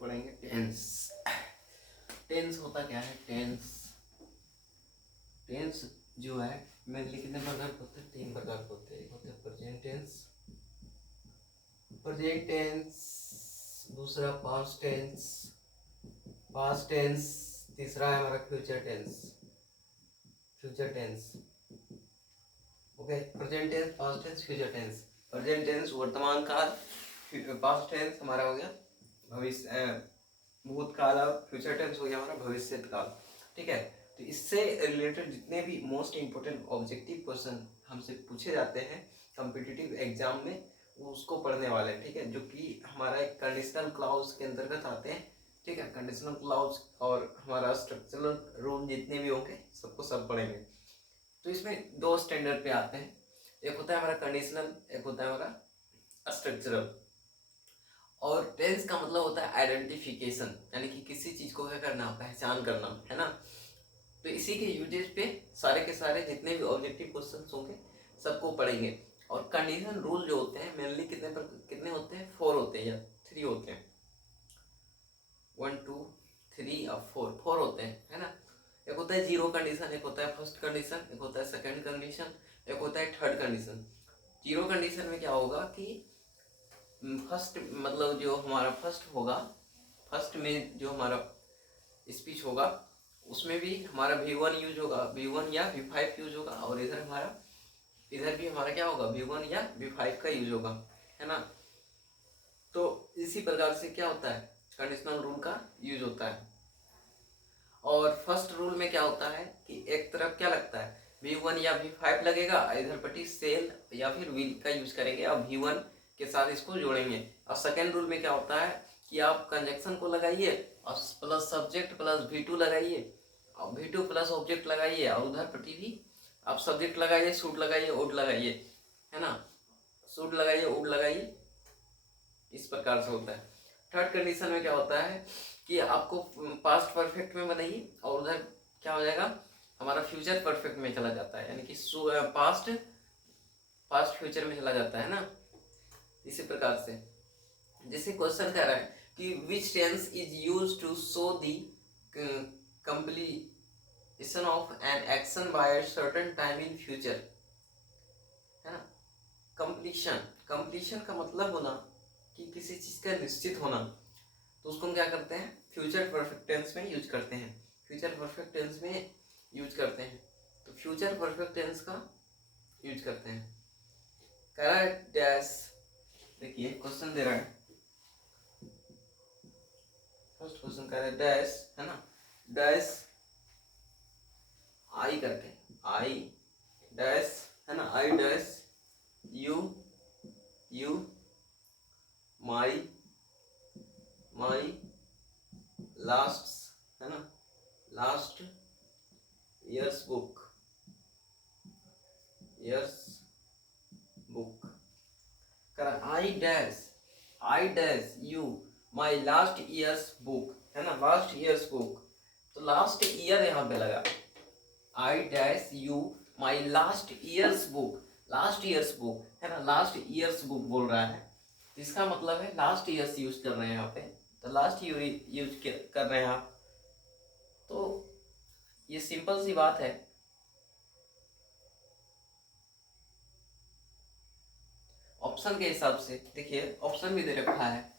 पढ़ेंगे tense. Tense होता क्या है? टेंस टेंस जो है मेनली कितने प्रकार के होते हैं? 3 प्रकार के होते हैं। एक होते हैं प्रेजेंट टेंस, दूसरा पास्ट टेंस, तीसरा है हमारा future tense. Okay, present tense, past tense, future tense. Present tense वर्तमान काल, पास्ट टेंस हमारा हो गया भविष्य भूतकाल, और फ्यूचर टेंस हो गया हमारा भविष्य काल। ठीक है, तो इससे रिलेटेड जितने भी मोस्ट इंपोर्टेंट ऑब्जेक्टिव क्वेश्चन हमसे पूछे जाते हैं कॉम्पिटिटिव एग्जाम में, वो उसको पढ़ने वाले हैं। ठीक है, जो कि हमारा एक कंडीशनल क्लाउज के अंतर्गत आते हैं। ठीक है, कंडीशनल क्लाउज और हमारा स्ट्रक्चरल रूल जितने भी होंगे सबको सब पढ़ेंगे। तो इसमें 2 स्टैंडर्ड पे आते हैं, एक होता है हमारा कंडीशनल, एक होता है हमारा स्ट्रक्चरल। और टेंस का मतलब होता है आइडेंटिफिकेशन, यानी कि किसी चीज को क्या करना, पहचान करना, है ना। तो इसी के यूजेस पे सारे के सारे जितने भी ऑब्जेक्टिव क्वेश्चंस होंगे सबको पढ़ेंगे। और कंडीशन रूल जो होते हैं मेनली कितने होते हैं? 4 होते हैं या 3 होते हैं। 1 2 3 और 4 होते हैं, है ना। एक होता है जीरो कंडीशन, एक होता है फर्स्ट कंडीशन, एक होता है सेकंड कंडीशन, एक होता है थर्ड कंडीशन। जीरो कंडीशन में क्या होगा कि फर्स्ट मतलब जो हमारा फर्स्ट में जो हमारा स्पीच होगा उसमें भी हमारा V1 यूज होगा, V1 या V5 यूज होगा, और इधर भी हमारा क्या होगा, V1 या V5 का यूज होगा, है ना। तो इसी प्रकार से क्या होता है, कंडीशनल रूल का यूज होता है। और फर्स्ट रूल में क्या होता है कि एक तरफ क्या लगता है, V1 या V5 लगेगा, इधर पट्टी सेल या फिर विल का यूज करेंगे और V1 के साथ इसको जोड़ेंगे। और सेकेंड रूल में क्या होता है कि आप कंजक्शन को लगाइए और प्लस सब्जेक्ट प्लस V2 लगाइए और V2 प्लस ऑब्जेक्ट लगाइए, और उधर पट्टी भी आप सब्जेक्ट लगाइए, सूट लगाइए, वुड लगाइए, है ना, सूट लगाइए, वुड लगाइए, इस प्रकार से होता है। थर्ड कंडीशन में क्या होता है कि आपको पास्ट परफेक्ट में बनाइए और उधर क्या हो जाएगा, हमारा फ्यूचर परफेक्ट में चला जाता है, यानी कि पास्ट फ्यूचर में चला जाता है ना। इसी प्रकार से जैसे क्वेश्चन कह रहा है कि which tense is used to show the completion of an action by a certain time in future, है ना। कंप्लीशन का मतलब होना कि किसी चीज का निश्चित होना, तो उसको हम क्या करते हैं, फ्यूचर परफेक्ट टेंस में यूज करते हैं। तो फ्यूचर परफेक्ट टेंस का यूज करते हैं। कह रहा है डैश, देखिए क्वेश्चन दे रहा है, फर्स्ट क्वेश्चन कह रहा है डैश, है ना, डैश आई करके, आई डैश, है ना, I dash you my last, है ना, लास्ट year's book करा, I dash you my last years book, है ना, लास्ट ईयर्स बुक, तो लास्ट ईयर यहाँ पे लगा, I dash you my last years book, है ना, लास्ट ईयर्स बुक बोल रहा है, इसका मतलब है लास्ट ईयर्स यूज कर रहे हैं यहाँ पे, तो लास्ट ईयर यूज कर रहे हैं आप। तो ये सिंपल सी बात है। ऑप्शन के हिसाब से देखिए, ऑप्शन भी दे रखा है,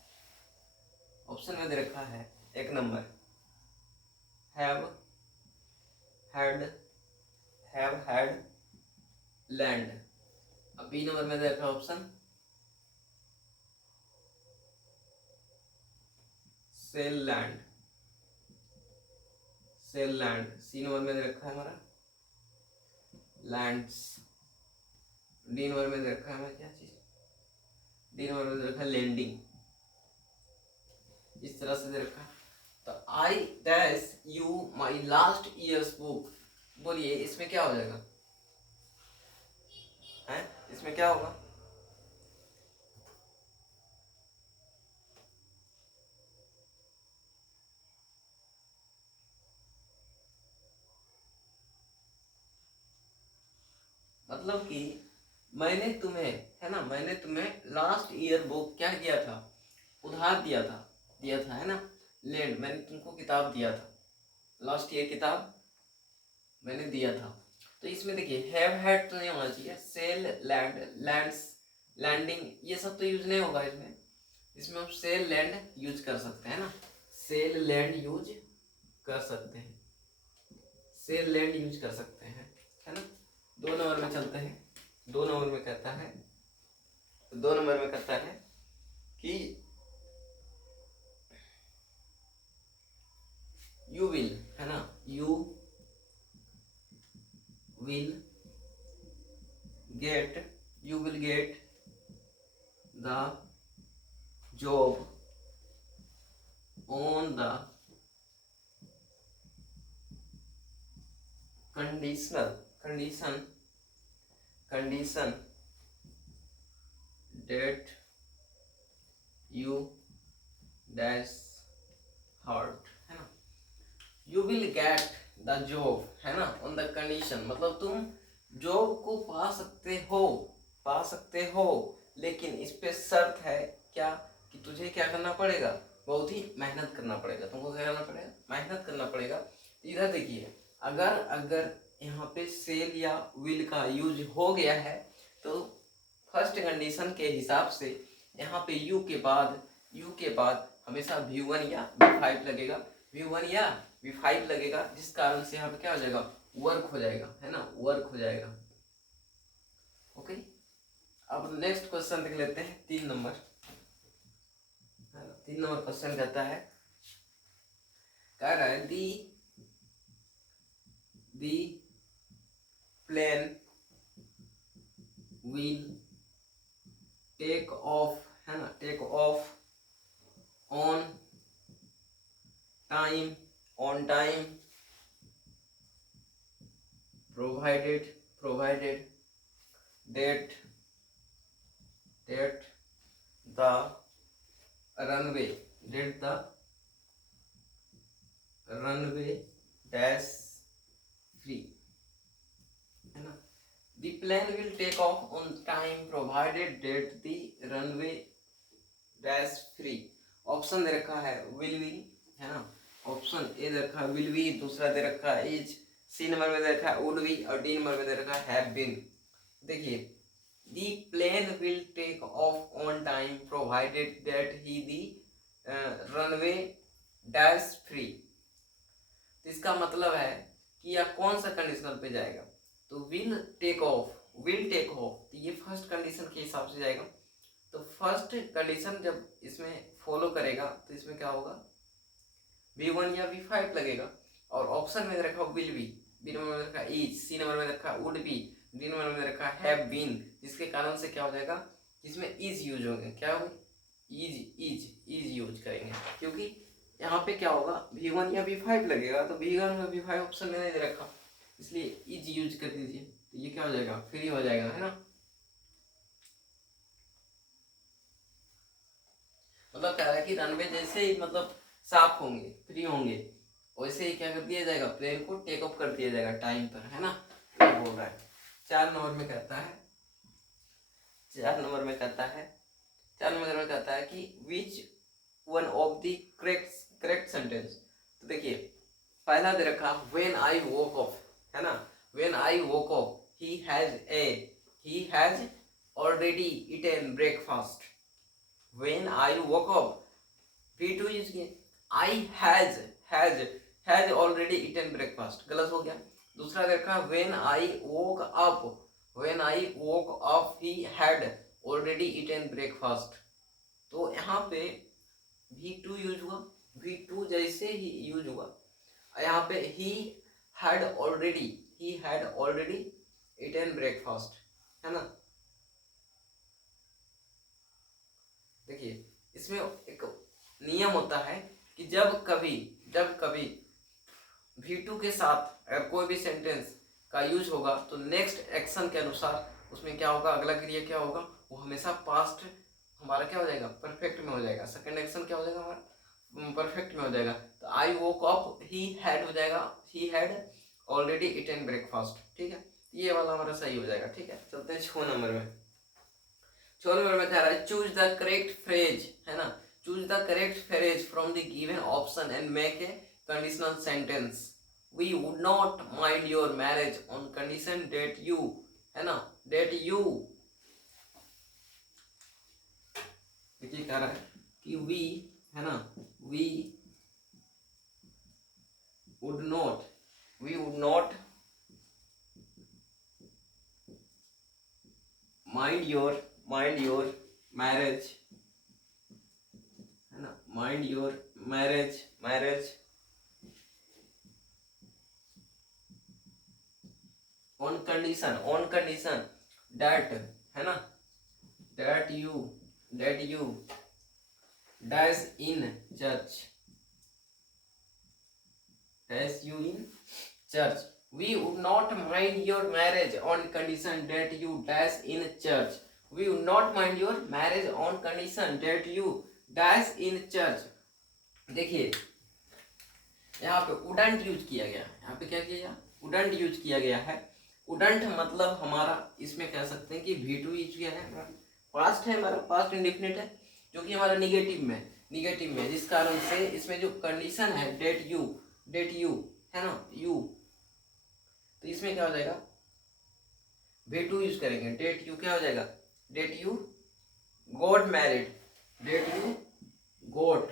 ऑप्शन में दे रखा है एक नंबर हैव हैड लैंड, अब बी नंबर में दे रखा है option shall land, C number में दे रखा है हमारा लैंड्स, डी नंबर में दे रखा है हमारा क्या चीज, डी नंबर में दे रखा है लैंडिंग, इस तरह से दे रखा है। तो I dash you my last years book, बोलिए इसमें क्या हो जाएगा, है इसमें क्या होगा, मतलब कि मैंने तुम्हें, है ना, मैंने तुम्हें लास्ट ईयर बुक क्या किया था, उधार दिया था, दिया था, है ना। लैंड, मैंने तुमको किताब दिया था, लास्ट ईयर किताब मैंने दिया था। तो इसमें देखिए हैव हैड तो नहीं होना चाहिए, सेल, लैंड, लैंड्स, लैंडिंग, ये सब तो यूज नहीं होगा इसमें। इसमें हम सेल लैंड यूज कर सकते हैं ना, सेल लैंड यूज कर सकते हैं, सेल लैंड यूज कर सकते हैं, है ना। 2 नंबर में चलते हैं। 2 नंबर में कहता है, 2 नंबर में कहता है कि यू विल, है ना, you will get, you will get the job on the condition that you dash hard, है ना। you will get the job, है ना, on the condition मतलब तुम जॉब को पा सकते हो, लेकिन इस पे शर्त है क्या, कि तुझे क्या करना पड़ेगा, बहुत ही मेहनत करना पड़ेगा। तुमको क्या करना पड़ेगा, मेहनत करना पड़ेगा। इधर देखिए, अगर यहाँ पे सेल या विल का यूज हो गया है तो फर्स्ट कंडीशन के हिसाब से यहाँ पे यू के बाद हमेशा V1 या V5 लगेगा, V1 या V5 लगेगा, जिस कारण से यहाँ पे क्या हो जाएगा, वर्क हो जाएगा, है ना, वर्क हो जाएगा। ओके, अब नेक्स्ट क्वेश्चन देख लेते हैं, 3 नंबर। 3 नंबर क्वेश्चन कहता है, कह रहा है the plane will take off, है ना, take off on time provided that the runway dash free, है ना। The plane will take off on time provided that the runway dash free। Option दे रखा है will be, है ना, option A दे रखा है will be, दूसरा दे रखा है is, सी नंबर में दे रखा है would be, और डी नंबर में दे रखा है have been। देखिए, the plane will take off on time provided that the runway dash free। तो इसका मतलब है कि यह कौन सा कंडीशनल पे जाएगा, तो विल टेक ऑफ, तो ये फर्स्ट कंडीशन के हिसाब से जाएगा। तो फर्स्ट कंडीशन जब इसमें फॉलो करेगा तो इसमें क्या होगा, V1 या V5 लगेगा। और ऑप्शन में रखा विल बी नंबर में रखा इज, सी नंबर में रखा वुड बी, डी नंबर में रखा हैव बीन, जिसके कारण से क्या हो जाएगा, इसमें इज यूज होंगे, क्या होगा, इज यूज करेंगे, क्योंकि यहाँ पे क्या होगा, V1 या V5 लगेगा, तो V1 या V5 ऑप्शन में नहीं रखा, इसलिए इज यूज कर दीजिए, तो ये क्या हो जाएगा, फ्री हो जाएगा, है ना। मतलब कह रहा है कि रनवे जैसे ही मतलब साफ होंगे, फ्री होंगे, वैसे ही क्या कर दिया जाएगा, प्लेन को टेक ऑफ कर दिया जाएगा टाइम पर, है ना, ये बोल रहा है। 4 नंबर में कहता है, 4 नंबर में कहता है कि which one of the correct sentence. तो देखिए, पहला दे रखा व्हेन आई वोक ऑफ, है ना, when I woke up he has already eaten breakfast. When I woke up, V2 use किए, I has already eaten breakfast, गलत हो गया। दूसरा देखा when I woke up he had already eaten breakfast। तो यहाँ पे V2 यूज हुआ, V2 जैसे ही यूज हुआ, यहाँ पे he had already eaten breakfast, है ना। देखिए, इसमें एक नियम होता है कि जब कभी V2 के साथ अगर कोई भी सेंटेंस का यूज होगा तो नेक्स्ट एक्शन के अनुसार उसमें क्या होगा, अगला क्रिया क्या होगा, वो हमेशा पास्ट हमारा क्या हो जाएगा, परफेक्ट में हो जाएगा। सेकंड एक्शन क्या हो जाएगा हमारा, परफेक्ट में हो जाएगा। तो आई वोक अप, ही हैड हो जाएगा, he had already eaten breakfast, ठीक है, ये वाला हमारा सही हो जाएगा। ठीक है, चलते हैं 6 नंबर में। 6 नंबर में कह रहा है चूज द करेक्ट फ्रेज, है ना, Choose the correct phrase from the given option and make a conditional sentence. We would not mind your marriage on condition that you, है ना, that you, देखिए कह रहा है कि we, है ना, we would not mind your marriage, है ना, mind your marriage on condition that, है ना, that you dash in church, we would not mind your marriage on condition that you dash in church, we would not mind your marriage on condition that you dash in church. देखिए यहाँ पे उडंट use किया गया है, यहाँ पे क्या किया गया, उडंट यूज किया गया है। उडंट मतलब हमारा इसमें कह सकते हैं कि V2 यूज किया है, पास्ट है हमारा, पास्ट इंडेफिनिट है जो कि हमारा निगेटिव में, जिस कारण से इसमें जो कंडीशन है डेट यू है ना, यू, तो इसमें क्या हो जाएगा, V2 यूज करेंगे, डेट यू क्या हो जाएगा, that you got married, that you got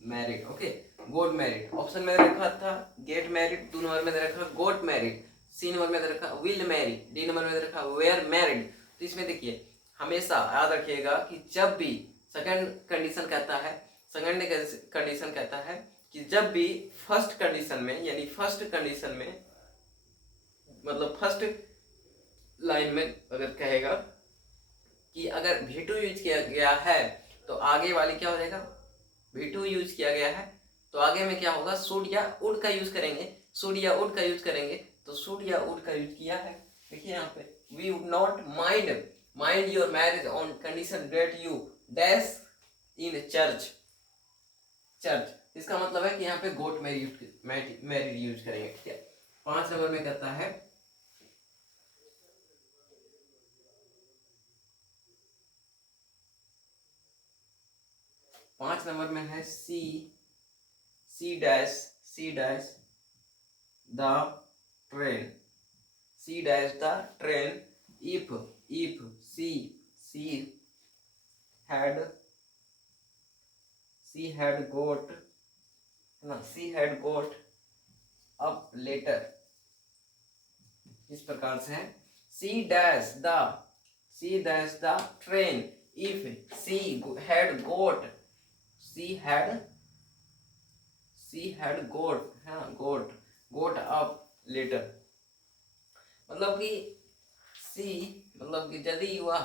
married, okay, got married. Option में रखा था गेट मैरिड, 2 नंबर में रखा गॉट मैरिड, C नंबर में रखा विल मैरी, D नंबर में रखा वेयर मैरिड। तो इसमें देखिए हमेशा याद रखिएगा कि जब भी सेकंड कंडीशन कहता है कि जब भी फर्स्ट कंडीशन में, यानी फर्स्ट कंडीशन में मतलब फर्स्ट लाइन में अगर कहेगा कि अगर V2 यूज किया गया है तो आगे वाली क्या हो जाएगा, V2 यूज किया गया है तो आगे में क्या होगा, शुड या वुड का यूज करेंगे, तो शुड या वुड का यूज किया है। देखिए यहाँ पे we would not mind your marriage on condition that you dash in church, इसका मतलब है कि यहाँ पे गोट मैरिड यूज करेंगे, ठीक है। 5 नंबर में कहता है she dash the train if she had got up later, इस प्रकार से है she dash the train if she had got up later, मतलब कि यदि युवा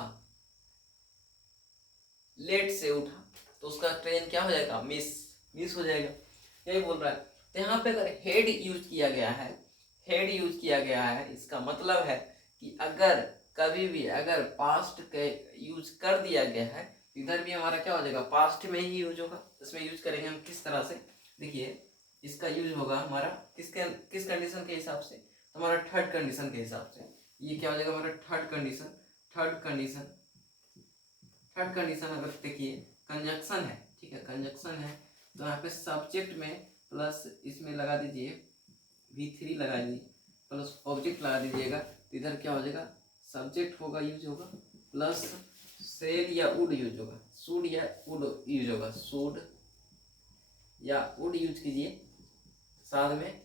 लेट से उठा तो उसका ट्रेन क्या हो जाएगा, मिस हो जाएगा, यही बोल रहा है। तो यहाँ पे अगर हेड यूज किया गया है इसका मतलब है कि अगर कभी भी अगर पास्ट के यूज कर दिया गया है इधर भी हमारा क्या हो जाएगा, पास्ट में ही यूज होगा। इसमें यूज करेंगे हम किस तरह से, देखिए इसका यूज होगा हमारा किस कंडीशन के हिसाब से, तो हमारा थर्ड कंडीशन के हिसाब से ये क्या हो जाएगा, हमारा थर्ड कंडीशन अगर देखिए कंजक्शन है, ठीक है, कंजक्शन है तो यहाँ पे सब्जेक्ट में प्लस इसमें लगा दीजिए V3 लगा दीजिए प्लस ऑब्जेक्ट लगा दीजिएगा, तो इधर क्या हो जाएगा, सब्जेक्ट होगा यूज होगा प्लस सेल या वुड यूज होगा, शुड या वुड यूज कीजिए, साथ में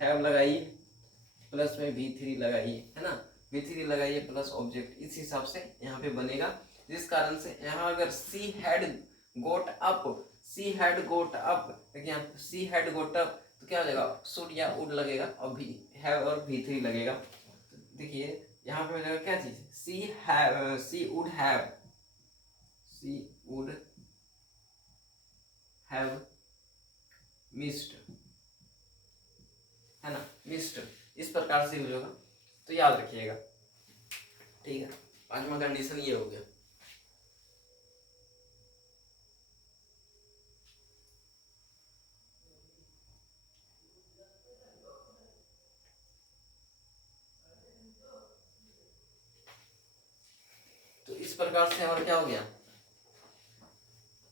हैव लगाइए प्लस में V3 लगाइए, है ना, V3 लगाइए प्लस ऑब्जेक्ट, इस हिसाब से यहाँ पे बनेगा। जिस कारण से यहाँ अगर सी हैड गोट अप, देखिए सी हैड गोट अप तो क्या हो जाएगा, शुड या वुड लगेगा और हैव और V3 लगेगा। तो देखिए यहाँ पे मिलेगा क्या चीज, सी वुड हैव मिस्ड, है ना, मिस्ड, इस प्रकार से यूज होगा, तो याद रखिएगा, ठीक है। 5वां कंडीशन ये हो गया। प्रकार से हमारा क्या हो गया,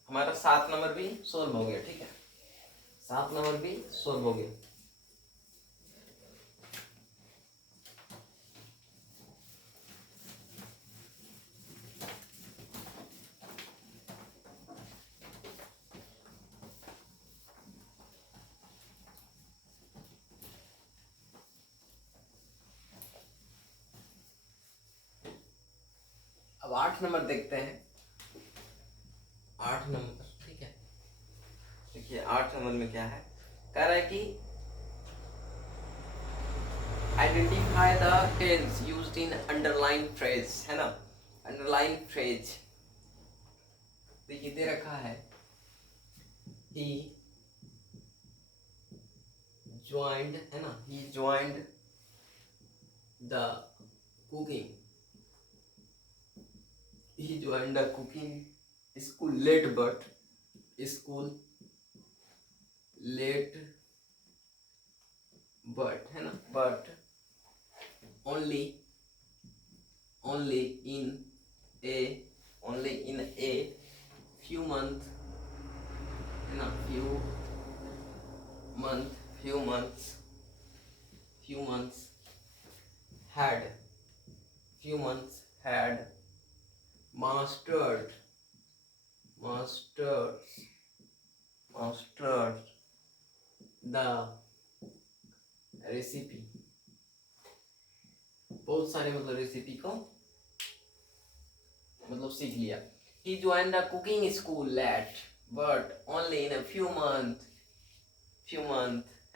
हमारा 7 नंबर भी सोल्व हो गया। ठीक है, 7 नंबर भी सोल्व हो गया। अब 8 नंबर देखते हैं। 8 नंबर, ठीक है, देखिए 8 नंबर में क्या है, कह रहा है कि identify the tense used in underline phrase, है ना, अंडरलाइन फ्रेज। देखिए दे रखा है he joined, है ना, he joined the cooking, he joined the cooking school late, but school late, but, है ना, but only in a few month, है ना, few months had mastered the recipe. बहुत सारे मतलब रेसिपी को मतलब सीख लिया। He joined the cooking school late, but only in a few month,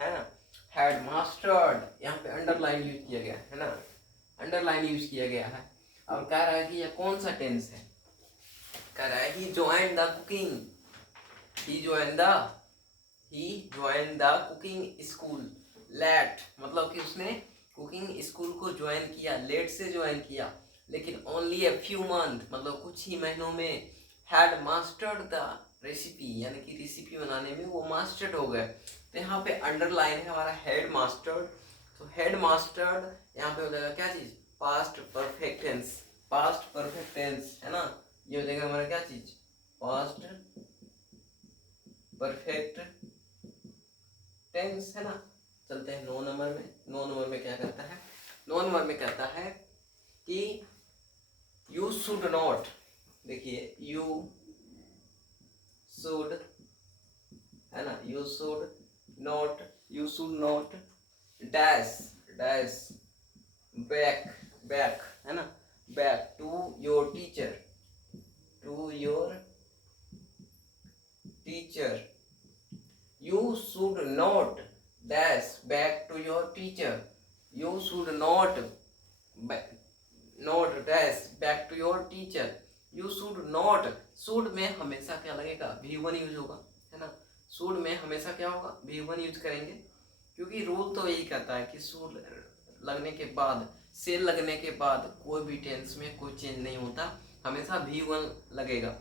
है ना, had mastered, यहाँ पे अंडरलाइन यूज किया गया है ना, अंडरलाइन यूज किया गया है। और कह रहा है कि यह कौन सा टेंस है, कह रहा है he joined the cooking school late, मतलब कि उसने कुकिंग स्कूल को ज्वाइन किया, लेट से ज्वाइन किया, लेकिन ओनली अ फ्यू मंथ, मतलब कुछ ही महीनों में, हैड मास्टर्ड द रेसिपी, यानी कि रेसिपी बनाने में वो मास्टर्ड हो गए। तो यहाँ पे अंडरलाइन है हमारा हेड मास्टर्ड, तो हेड मास्टर्ड यहाँ पे हो जाएगा क्या चीज, पास्ट परफेक्ट टेंस, है ना, ये हो जाएगा हमारा क्या चीज, पास्ट परफेक्ट टेंस, है ना। चलते हैं 9 नंबर में। 9 नंबर में क्या करता है, 9 नंबर में कहता है कि यू शुड नॉट, देखिए यू शुड, है ना, you should not dash back, है ना, back to your teacher, you should not dash back to your teacher, you should not dash back to your teacher, you should not, should में हमेशा क्या लगेगा, V1 use होगा, है ना, should में हमेशा क्या होगा, V1 यूज करेंगे, क्योंकि रूल तो यही कहता है कि should लगने के बाद, से लगने के बाद कोई भी टेंस में कोई चेंज नहीं होता, हमेशा V1 लगेगा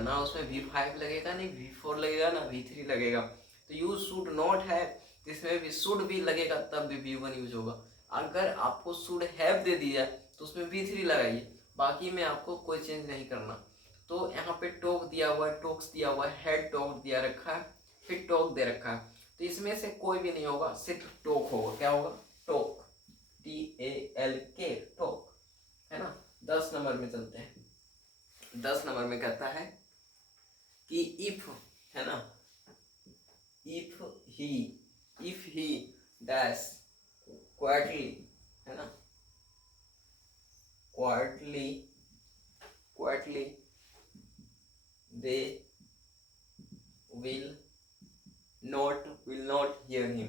ना, उसमें V5 लगेगा, नहीं V4 लगेगा, ना V3 लगेगा। तो यू शुड नॉट है, इसमें भी शुड भी लगेगा, तब भी V1 यूज होगा। अगर आपको शुड हैव दे दिया तो उसमें V3 लगाइए, बाकी में आपको कोई चेंज नहीं करना। तो यहाँ पे टॉक दिया हुआ है, टॉक्स दिया हुआ है, हेड टॉक दिया रखा है, फिर टॉक दे रखा है, तो इसमें से कोई भी नहीं होगा, सिर्फ टॉक होगा। क्या होगा, टॉक, TALK, टॉक, है ना। 10 नंबर में चलते हैं। 10 नंबर में कहता है कि इफ, है ना, इफ ही डैश क्वाइटली, है ना, quietly they will not hear him.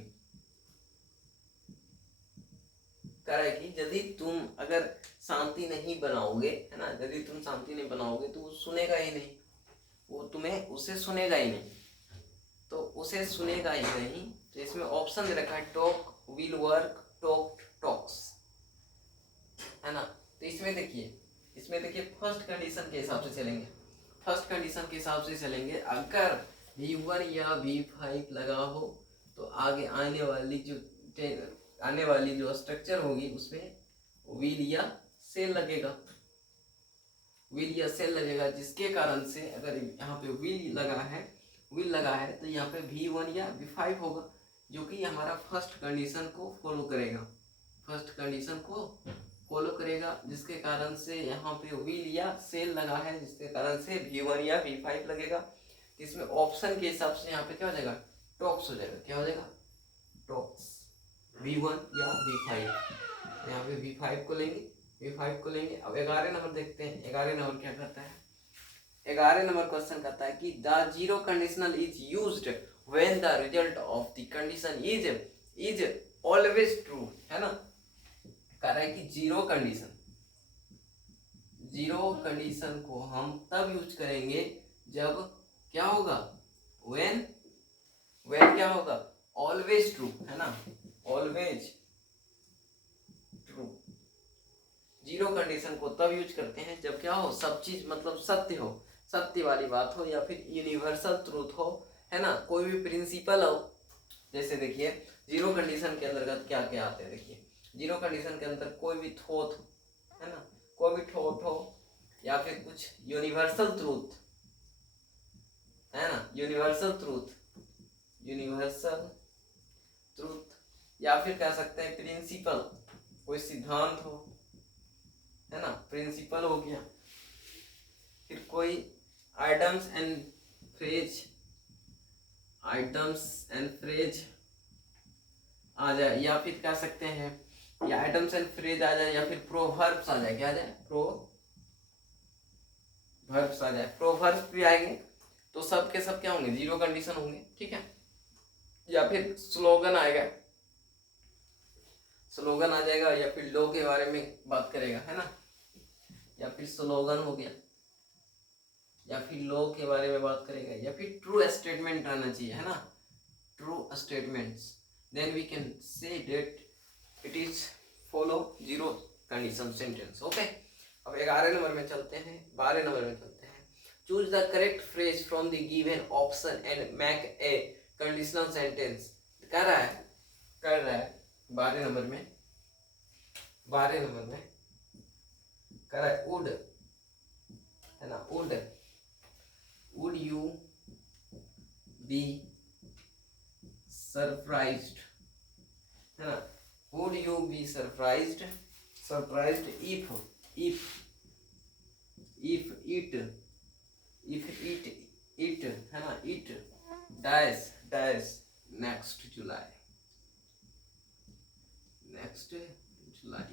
कह रहा है कि यदि तुम अगर शांति नहीं बनाओगे, है ना, यदि तुम शांति नहीं बनाओगे तो वो सुनेगा ही नहीं, वो तुम्हें उसे सुनेगा ही नहीं, तो उसे सुनेगा ही नहीं। तो इसमें ऑप्शन दे रखा है टॉक, विल वर्क, टॉक्स, है ना। तो इसमें देखिए फर्स्ट कंडीशन के हिसाब से चलेंगे, अगर V1 या V5 लगा हो तो आगे आने वाली जो स्ट्रक्चर होगी उसमें विल या से लगेगा, व्हील या सेल लगेगा, जिसके कारण से अगर यहाँ पे व्हील लगा है तो यहाँ पे V1 या V5 होगा, जो कि हमारा फर्स्ट कंडीशन को फॉलो करेगा, जिसके कारण से यहाँ पे व्हील या सेल लगा है, जिसके कारण से V1 या V5 लगेगा। इसमें ऑप्शन के हिसाब से यहाँ पे क्या हो जाएगा, टॉक्स हो जाएगा। क्या हो जाएगा, टॉक्स, V1 या V5। यहाँ पे V5 को लेंगे। अब 11 नंबर देखते हैं। 11 नंबर क्या करता है, 11 नंबर क्वेश्चन कहता है कि the zero conditional is used when the result of the condition is always true, है ना। कह रहा है कि जीरो कंडीशन को हम तब यूज करेंगे जब क्या होगा, व्हेन क्या होगा, ऑलवेज ट्रू, है ना, ऑलवेज ट्रू। जीरो कंडीशन को तब यूज करते हैं जब क्या हो, सब चीज मतलब सत्य वाली बात हो, या फिर यूनिवर्सल ट्रूथ हो, है ना, कोई भी प्रिंसिपल हो। जैसे देखिए जीरो कंडीशन के अंतर्गत क्या क्या आते हैं। देखिए जीरो कंडीशन के अंदर कोई भी थॉट, है ना, कोई भी थॉट हो, या फिर कुछ यूनिवर्सल ट्रूथ, है ना, यूनिवर्सल ट्रूथ, या फिर कह सकते हैं प्रिंसिपल, कोई सिद्धांत हो, है ना, प्रिंसिपल हो गया। फिर कोई आइटम्स एंड फ्रेज आ जाए, या फिर कह सकते हैं या आइटम्स एंड फ्रेज आ जाए, या फिर प्रोवर्ब्स आ जाए। क्या आ जाए, प्रोवर्ब्स आ जाए। प्रोवर्ब्स भी आएंगे तो सब के सब क्या होंगे, जीरो कंडीशन होंगे, ठीक है। या फिर स्लोगन आएगा, स्लोगन आ जाएगा, या फिर लॉ के बारे में बात करेगा, है ना, या फिर स्लोगन हो गया, या फिर लॉ के बारे में बात करेगा, या फिर ट्रू स्टेटमेंट आना चाहिए, है ना, true statements. Then we can say that it is follow zero condition sentence. Okay, अब 11 नंबर में चलते हैं, 12 नंबर में चलते हैं। Choose the correct phrase from the given option and make a conditional sentence. कर रहा है 12 नंबर में कर रहा है वुड, है ना, वुड यू बी सरप्राइज्ड, है ना, would you be surprised if it, है ना, it dies next July,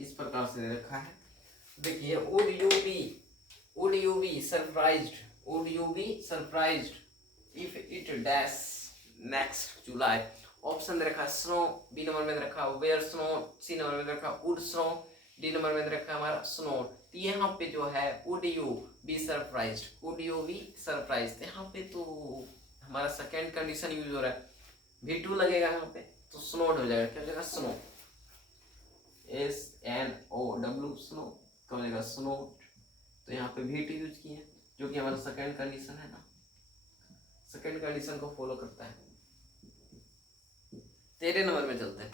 इस प्रकार से दे रखा है। देखिए would you be surprised if it dies next July। Option दे रखा है स्नो, बी नंबर में रखा वेयर स्नो, सी नंबर में रखा वुड स्नो, डी नंबर में रखा हमारा स्नो। तो यहाँ पे जो है वुड यू बी सरप्राइज्ड, यहाँ पे तो हमारा सेकेंड कंडीशन यूज हो रहा है, V2 लगेगा यहाँ पे, तो स्नोड हो जाएगा। क्या हो जाएगा, स्नो, SNOW, स्नो, क्या हो जाएगा, स्नोड। तो यहाँ पे V2 यूज किए, जो कि हमारा सेकेंड कंडीशन है ना, सेकेंड कंडीशन को फॉलो करता है। 13 नंबर में चलते हैं।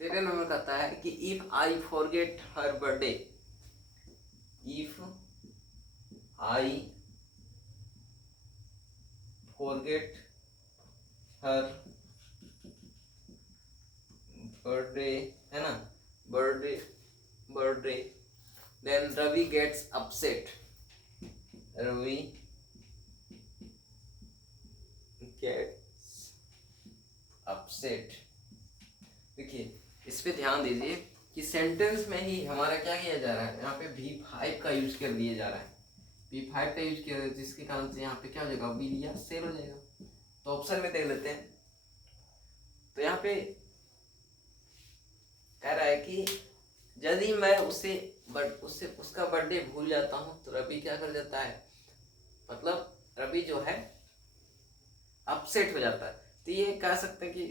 13 नंबर कहता है कि if I forget her birthday, if I forget her birthday, है ना, birthday then Ravi gets upset, Ravi gets upset. देखिए इस पे ध्यान दीजिए कि सेंटेंस में ही हमारा क्या किया जा रहा है, यहाँ पे V5 का यूज कर दिया जा रहा है, V5 का यूज किया, जिसके कारण से यहाँ पे क्या हो जाएगा, व्हील या सेल हो जाएगा। तो ऑप्शन में देख लेते हैं। तो यहाँ पे कह रहा है कि यदि मैं उसका बर्थडे भूल जाता हूँ तो रवि क्या कर जाता है, मतलब रवि जो है अपसेट हो जाता है। तो ये कह सकते हैं कि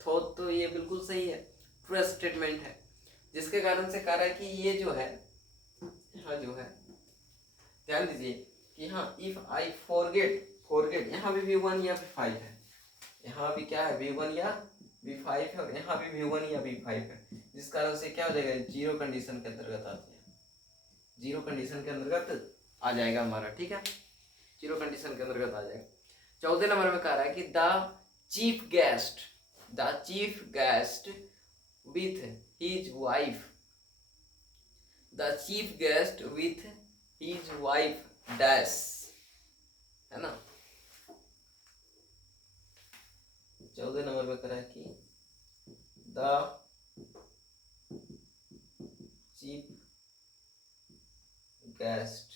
थॉट तो ये बिल्कुल सही है, ट्रू स्टेटमेंट है, जिसके कारण से कह रहा है कि ये जो है, यहाँ जो है ध्यान दीजिए कि हाँ इफ आई फॉरगेट यहाँ भी V1 या V5 है, यहाँ भी क्या है V1 या V5 है, और यहाँ भी V1 या V5 है, जिस कारण से क्या हो जाएगा, जीरो कंडीशन के अंतर्गत आती है, जीरो कंडीशन के अंतर्गत आ जाएगा हमारा, ठीक है, जीरो कंडीशन के अंतर्गत आ जाएगा। 14 नंबर में कह रहा है कि the chief guest with his wife, the chief guest with his wife dash, है ना। 14 नंबर में कह रहा है कि the chief guest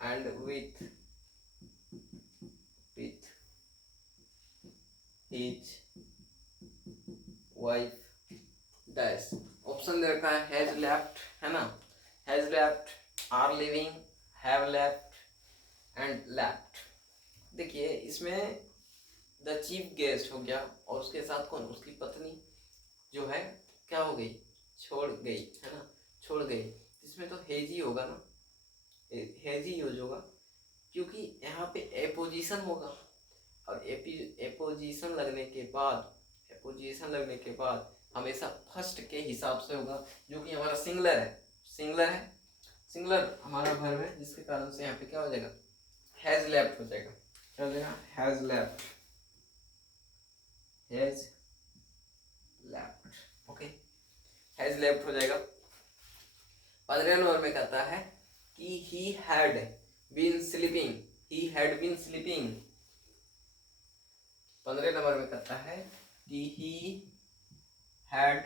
and with his wife dash, option दे रखा है हैज लेफ्ट, है ना, has left, are living, have left and left. देखिए इसमें द चीफ गेस्ट हो गया और उसके साथ कौन, उसकी पत्नी जो है क्या हो गई, छोड़ गई, है ना, छोड़ गई। इसमें तो हेज ही होगा ना, हेज ही यूज होगा क्योंकि यहाँ पे एपोजिशन होगा और एपोजिशन लगने के बाद हमेशा फर्स्ट के हिसाब से होगा, जो कि हमारा सिंगलर हमारा वर्ब है, जिसके कारण से यहाँ पे क्या हो जाएगा, हैज लेफ्ट हो जाएगा, क्या हो जाएगा, has left, okay, has left हो जाएगा। 15 नंबर में कहता है कि he had been sleeping, 15 number में कहता है कि he had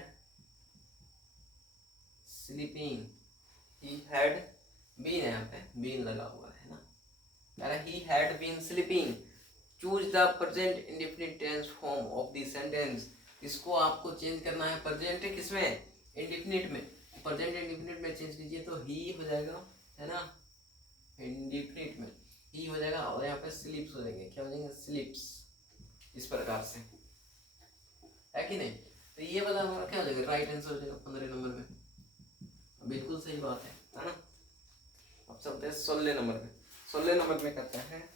been, यहाँ पे been लगा हुआ है ना, कह रहा है he had been sleeping, choose the present indefinite tense form of the sentence। इसको आपको चेंज करना है प्रेजेंट किसमें, इंडिफिनिट में, प्रेजेंट इंडिफिनिट में चेंज कीजिए तो ही हो जाएगा, है ना, इंडिफिनिट में ही हो जाएगा और यहाँ पे स्लीप्स हो जाएंगे, क्या हो जाएंगे, स्लीप्स, इस प्रकार से, है कि नहीं। तो ये वाला हमारा क्या हो जाएगा, राइट आंसर हो जाएगा 15 नंबर में, बिल्कुल सही बात है ना। अब चलते हैं 16 नंबर में। 16 नंबर में कहते हैं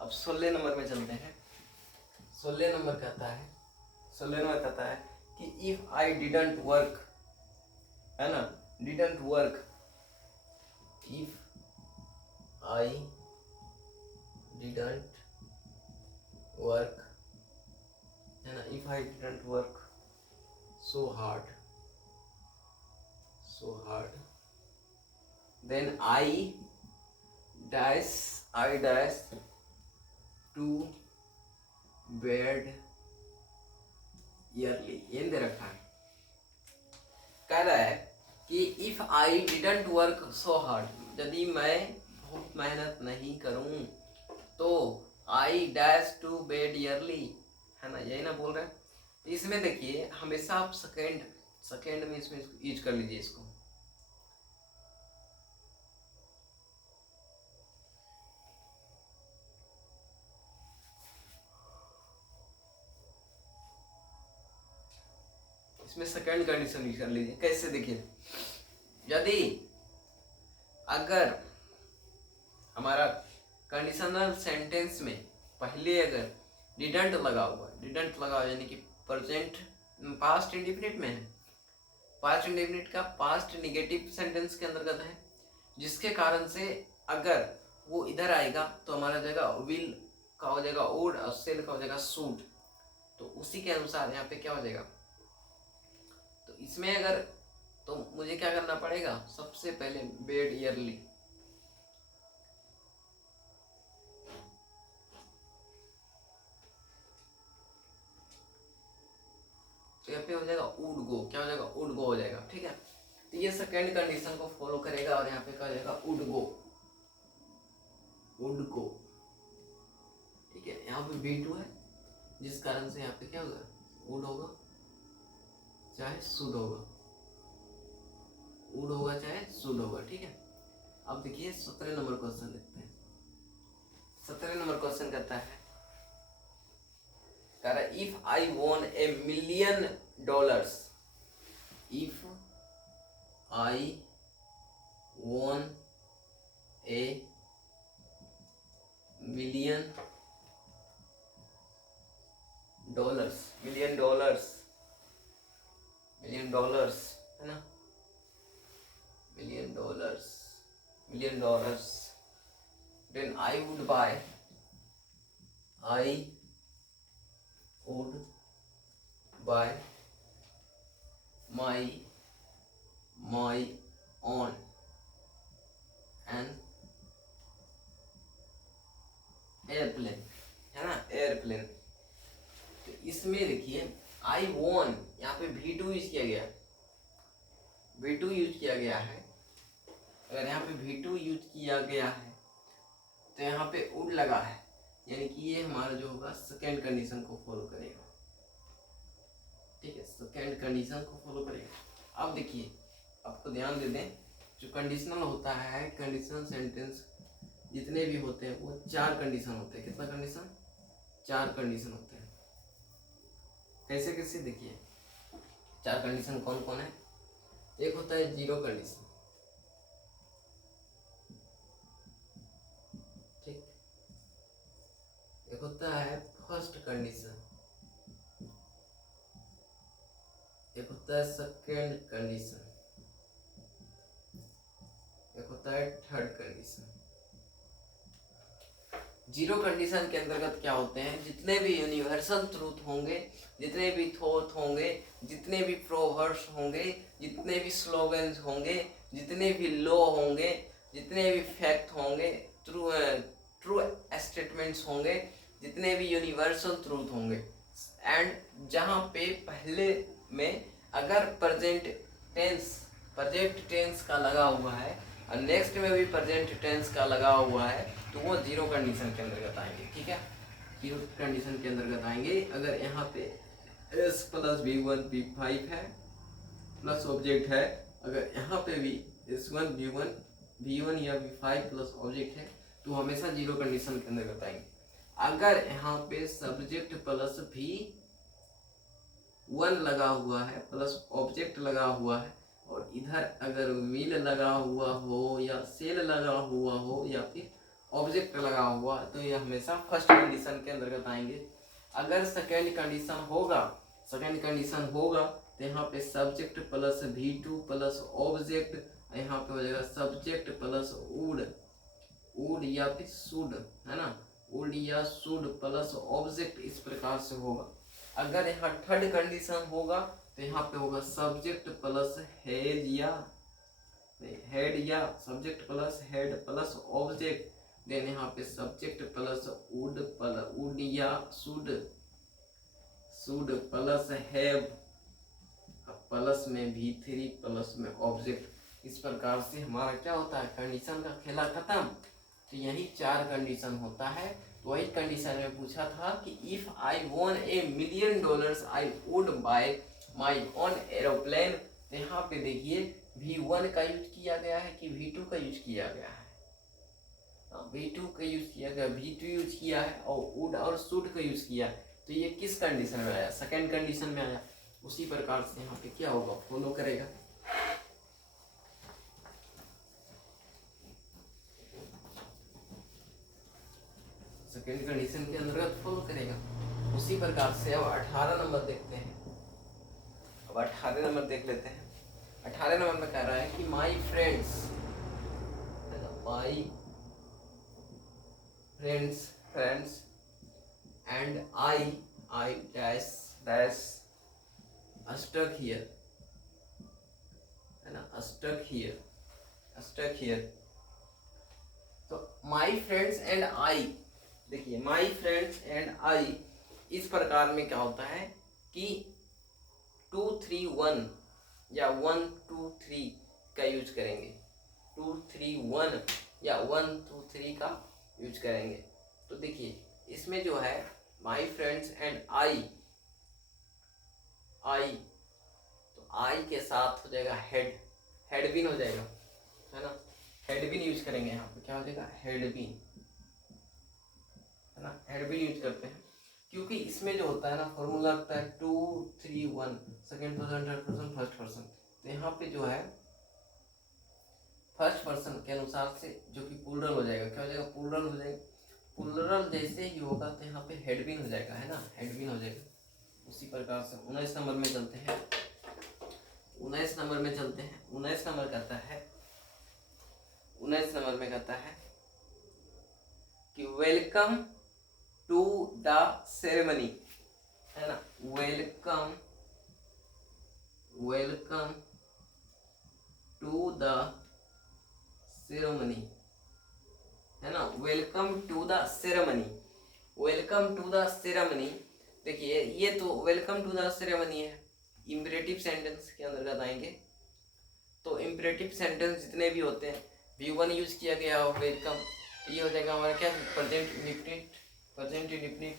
अब 16 नंबर में चलते हैं। 16 नंबर कहता है कि इफ आई डिडंट वर्क, है ना, didn't work, if I didn't work, है ना, if I didn't work so hard then I dash to bed early, ये दे रखा है। कह रहा है कि if I didn't work so hard, यदि मैं बहुत मेहनत नहीं करूं तो I dash to bed early, है ना, यही ना बोल रहे हैं। इसमें देखिए हमेशा आप सेकेंड में इसमें यूज कर लीजिए इसको, इसमें सेकंड कंडीशन यूज कर लीजिए। कैसे, देखिए यदि अगर हमारा कंडीशनल सेंटेंस में पहले अगर डिडंट लगा हुआ यानी कि प्रेजेंट पास्ट इंडेफिनिट में है, पास्ट इंडेफिनिट का पास्ट नेगेटिव सेंटेंस के अंतर्गत है, जिसके कारण से अगर वो इधर आएगा तो हमारा जाएगा विल का हो जाएगा वुड और सेल का हो जाएगा शुड, तो उसी के अनुसार यहाँ पे क्या हो जाएगा। तो इसमें अगर तो मुझे क्या करना पड़ेगा, सबसे पहले बेड ईयरली, तो यहाँ पे हो जाएगा वुड गो, क्या हो जाएगा, वुड गो हो जाएगा, ठीक है। तो ये सेकेंड कंडीशन को फॉलो करेगा और यहाँ पे कहा जाएगा वुड गो, वुड गो। ठीक है, यहाँ पे V2 है जिस कारण से यहाँ पे क्या होगा, वुड होगा चाहे शुड होगा, वुड होगा चाहे शुड होगा। ठीक है, अब देखिए 17 नंबर क्वेश्चन देखते हैं। 17 नंबर क्वेश्चन कहता है if I won $1 million, if I won $1 million, $1 million है ना, $1 million, then I would buy my own an airplane, है ना, एयरप्लेन। तो इसमें देखिए आई वॉन, यहाँ पे V2 यूज किया गया, V2 यूज किया गया है। अगर यहाँ पे V2 यूज किया गया है तो यहाँ पे वुड लगा है, यानी कि ये हमारा जो होगा सेकेंड कंडीशन को फॉलो करेगा। ठीक है, सेकेंड कंडीशन को फॉलो करेगा। अब देखिए, आपको ध्यान दे दें, जो कंडीशनल होता है, कंडीशनल सेंटेंस जितने भी होते हैं वो 4 कंडीशन होते हैं। कितना कंडीशन? 4 कंडीशन होते हैं। कैसे कैसे देखिए, 4 कंडीशन कौन कौन है? एक होता है जीरो कंडीशन, ठीक। एक होता है फर्स्ट कंडीशन, एक होता है सेकेंड कंडीशन, एक होता है थर्ड कंडीशन। जीरो कंडीशन के अंतर्गत क्या होते हैं? जितने भी यूनिवर्सल ट्रूथ होंगे, जितने भी थॉट होंगे, जितने भी प्रोवर्ब्स होंगे, जितने भी स्लोगन्स होंगे, जितने भी लॉ होंगे, जितने भी फैक्ट होंगे, ट्रू स्टेटमेंट्स होंगे, जितने भी यूनिवर्सल ट्रूथ होंगे, एंड जहाँ पे पहले में अगर प्रेजेंट टेंस का लगा हुआ है और नेक्स्ट में भी प्रेजेंट टेंस का लगा हुआ है तो वो जीरो कंडीशन के अंतर्गत आएंगे। ठीक है, जीरो कंडीशन के अंतर्गत आएंगे। अगर यहाँ पे S + V1 V5 है प्लस ऑब्जेक्ट है, अगर यहाँ पे भी S1 V1 या V5 प्लस ऑब्जेक्ट है तो हमेशा जीरो कंडीशन के अंतर्गत आएंगे। अगर यहाँ पे सब्जेक्ट प्लस V1 लगा हुआ है प्लस ऑब्जेक्ट लगा हुआ है और इधर अगर विल लगा हुआ हो या सेल लगा हुआ हो या फिर ऑब्जेक्ट लगा हुआ तो ये हमेशा फर्स्ट कंडीशन के अंतर्गत आएंगे। अगर सेकेंड कंडीशन होगा तो यहाँ पे subject plus V2 plus object, यहाँ पे हो जाएगा सब्जेक्ट प्लस वुड या फिर शुड, है ना, वुड या शुड प्लस ऑब्जेक्ट, इस प्रकार से होगा। अगर यहाँ थर्ड कंडीशन होगा तो यहाँ पे होगा सब्जेक्ट प्लस हेड या subject plus had plus object, then यहाँ पे सब्जेक्ट प्लस वुड या शुड प्लस हैव प्लस में V3 प्लस में ऑब्जेक्ट। इस प्रकार से हमारा क्या होता है, कंडीशन का खेला खत्म। तो यही 4 कंडीशन होता है। वही कंडीशन में पूछा था कि if I won $1 million I would buy my own aeroplane. तो यहाँ पे देखिए V1 का यूज किया गया है कि V2 का यूज किया गया है? V2 का यूज किया गया, V2 यूज किया है और वुड और शुड का यूज किया है। तो ये किस कंडीशन में आया? सेकेंड कंडीशन में आया। उसी प्रकार से यहाँ पे क्या होगा, फॉलो करेगा। सेकेंड कंडीशन के अंतर्गत फॉलो करेगा। उसी प्रकार से अब 18 नंबर देखते हैं। अब 18 नंबर देख लेते हैं। 18 नंबर में कह रहा है कि my friends and I dash stuck here, है ना, stuck here। तो माई फ्रेंड्स एंड आई, देखिए माई फ्रेंड्स एंड आई इस प्रकार में क्या होता है कि 2 3 1 या 1 2 3 का यूज करेंगे, 2 3 1 या 1 2 3 का यूज करेंगे। तो देखिए इसमें जो है माई फ्रेंड्स एंड आई, तो आई के साथ हो जाएगा हेड, हेडबिन हो जाएगा, है ना। हेडबिन यूज करेंगे यहाँ पे, क्या हो जाएगा हेडबिन, है ना। हेडबिन यूज करते हैं क्योंकि इसमें जो होता है ना फॉर्मूला लगता है 2 3 1 second person, third person, first person. तो यहाँ पे जो है फर्स्ट पर्सन के अनुसार से जो कि प्लूरल हो जाएगा, क्या हो जाएगा प्लूरल हो जाएगा। प्लूरल जैसे ही होगा तो यहाँ पे हेडबिन हो जाएगा, है ना, हेडबिन हो जाएगा। उसी प्रकार से 19 नंबर में चलते हैं, 19 नंबर में चलते हैं। 19 नंबर कहता है, 19 नंबर में कहता है कि वेलकम टू द सेरेमनी, है ना। Welcome, welcome to the ceremony, है ना। Welcome to the ceremony, welcome to the ceremony. देखिए ये तो वेलकम टू द सेरेमनी है, इम्परेटिव सेंटेंस के अंतर्गत आएंगे। तो इम्परेटिव सेंटेंस जितने भी होते हैं V1 यूज किया गया हो वेलकम, ये हो जाएगा हमारा क्या प्रेजेंट इंडेफिनिट, प्रेजेंट इंडेफिनिट,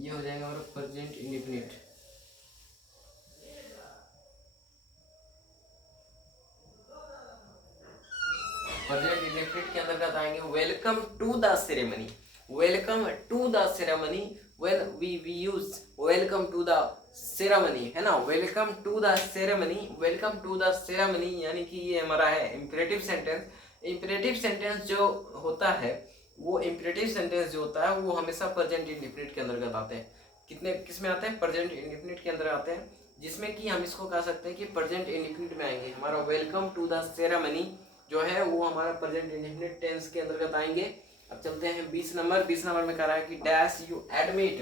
ये हो जाएगा हमारा प्रेजेंट इंडेफिनिट। प्रेजेंट इंडेफिनिट के अंतर्गत आएंगे welcome to the ceremony, welcome to the ceremony when we use welcome to the ceremony, है ना। Welcome to the ceremony, welcome to the ceremony यानी कि ये हमारा है इंपरेटिव सेंटेंस। इंपरेटिव सेंटेंस जो होता है वो इंपरेटिव सेंटेंस जो होता है वो हमेशा प्रेजेंट इंडेफिनिट के अंतर्गत आते हैं। कितने किस में आते हैं, प्रेजेंट इंडेफिनिट के अंदर आते हैं, जिसमें कि हम इसको कह सकते हैं कि प्रेजेंट इंडेफिनिट में आएंगे। हमारा वेलकम टू द सेरेमनी जो है वो हमारा प्रेजेंट इंडेफिनिट टेंस के अंतर्गत आएंगे। अब चलते हैं 20 नंबर। 20 नंबर में कह रहा है कि डैश यू एडमिट,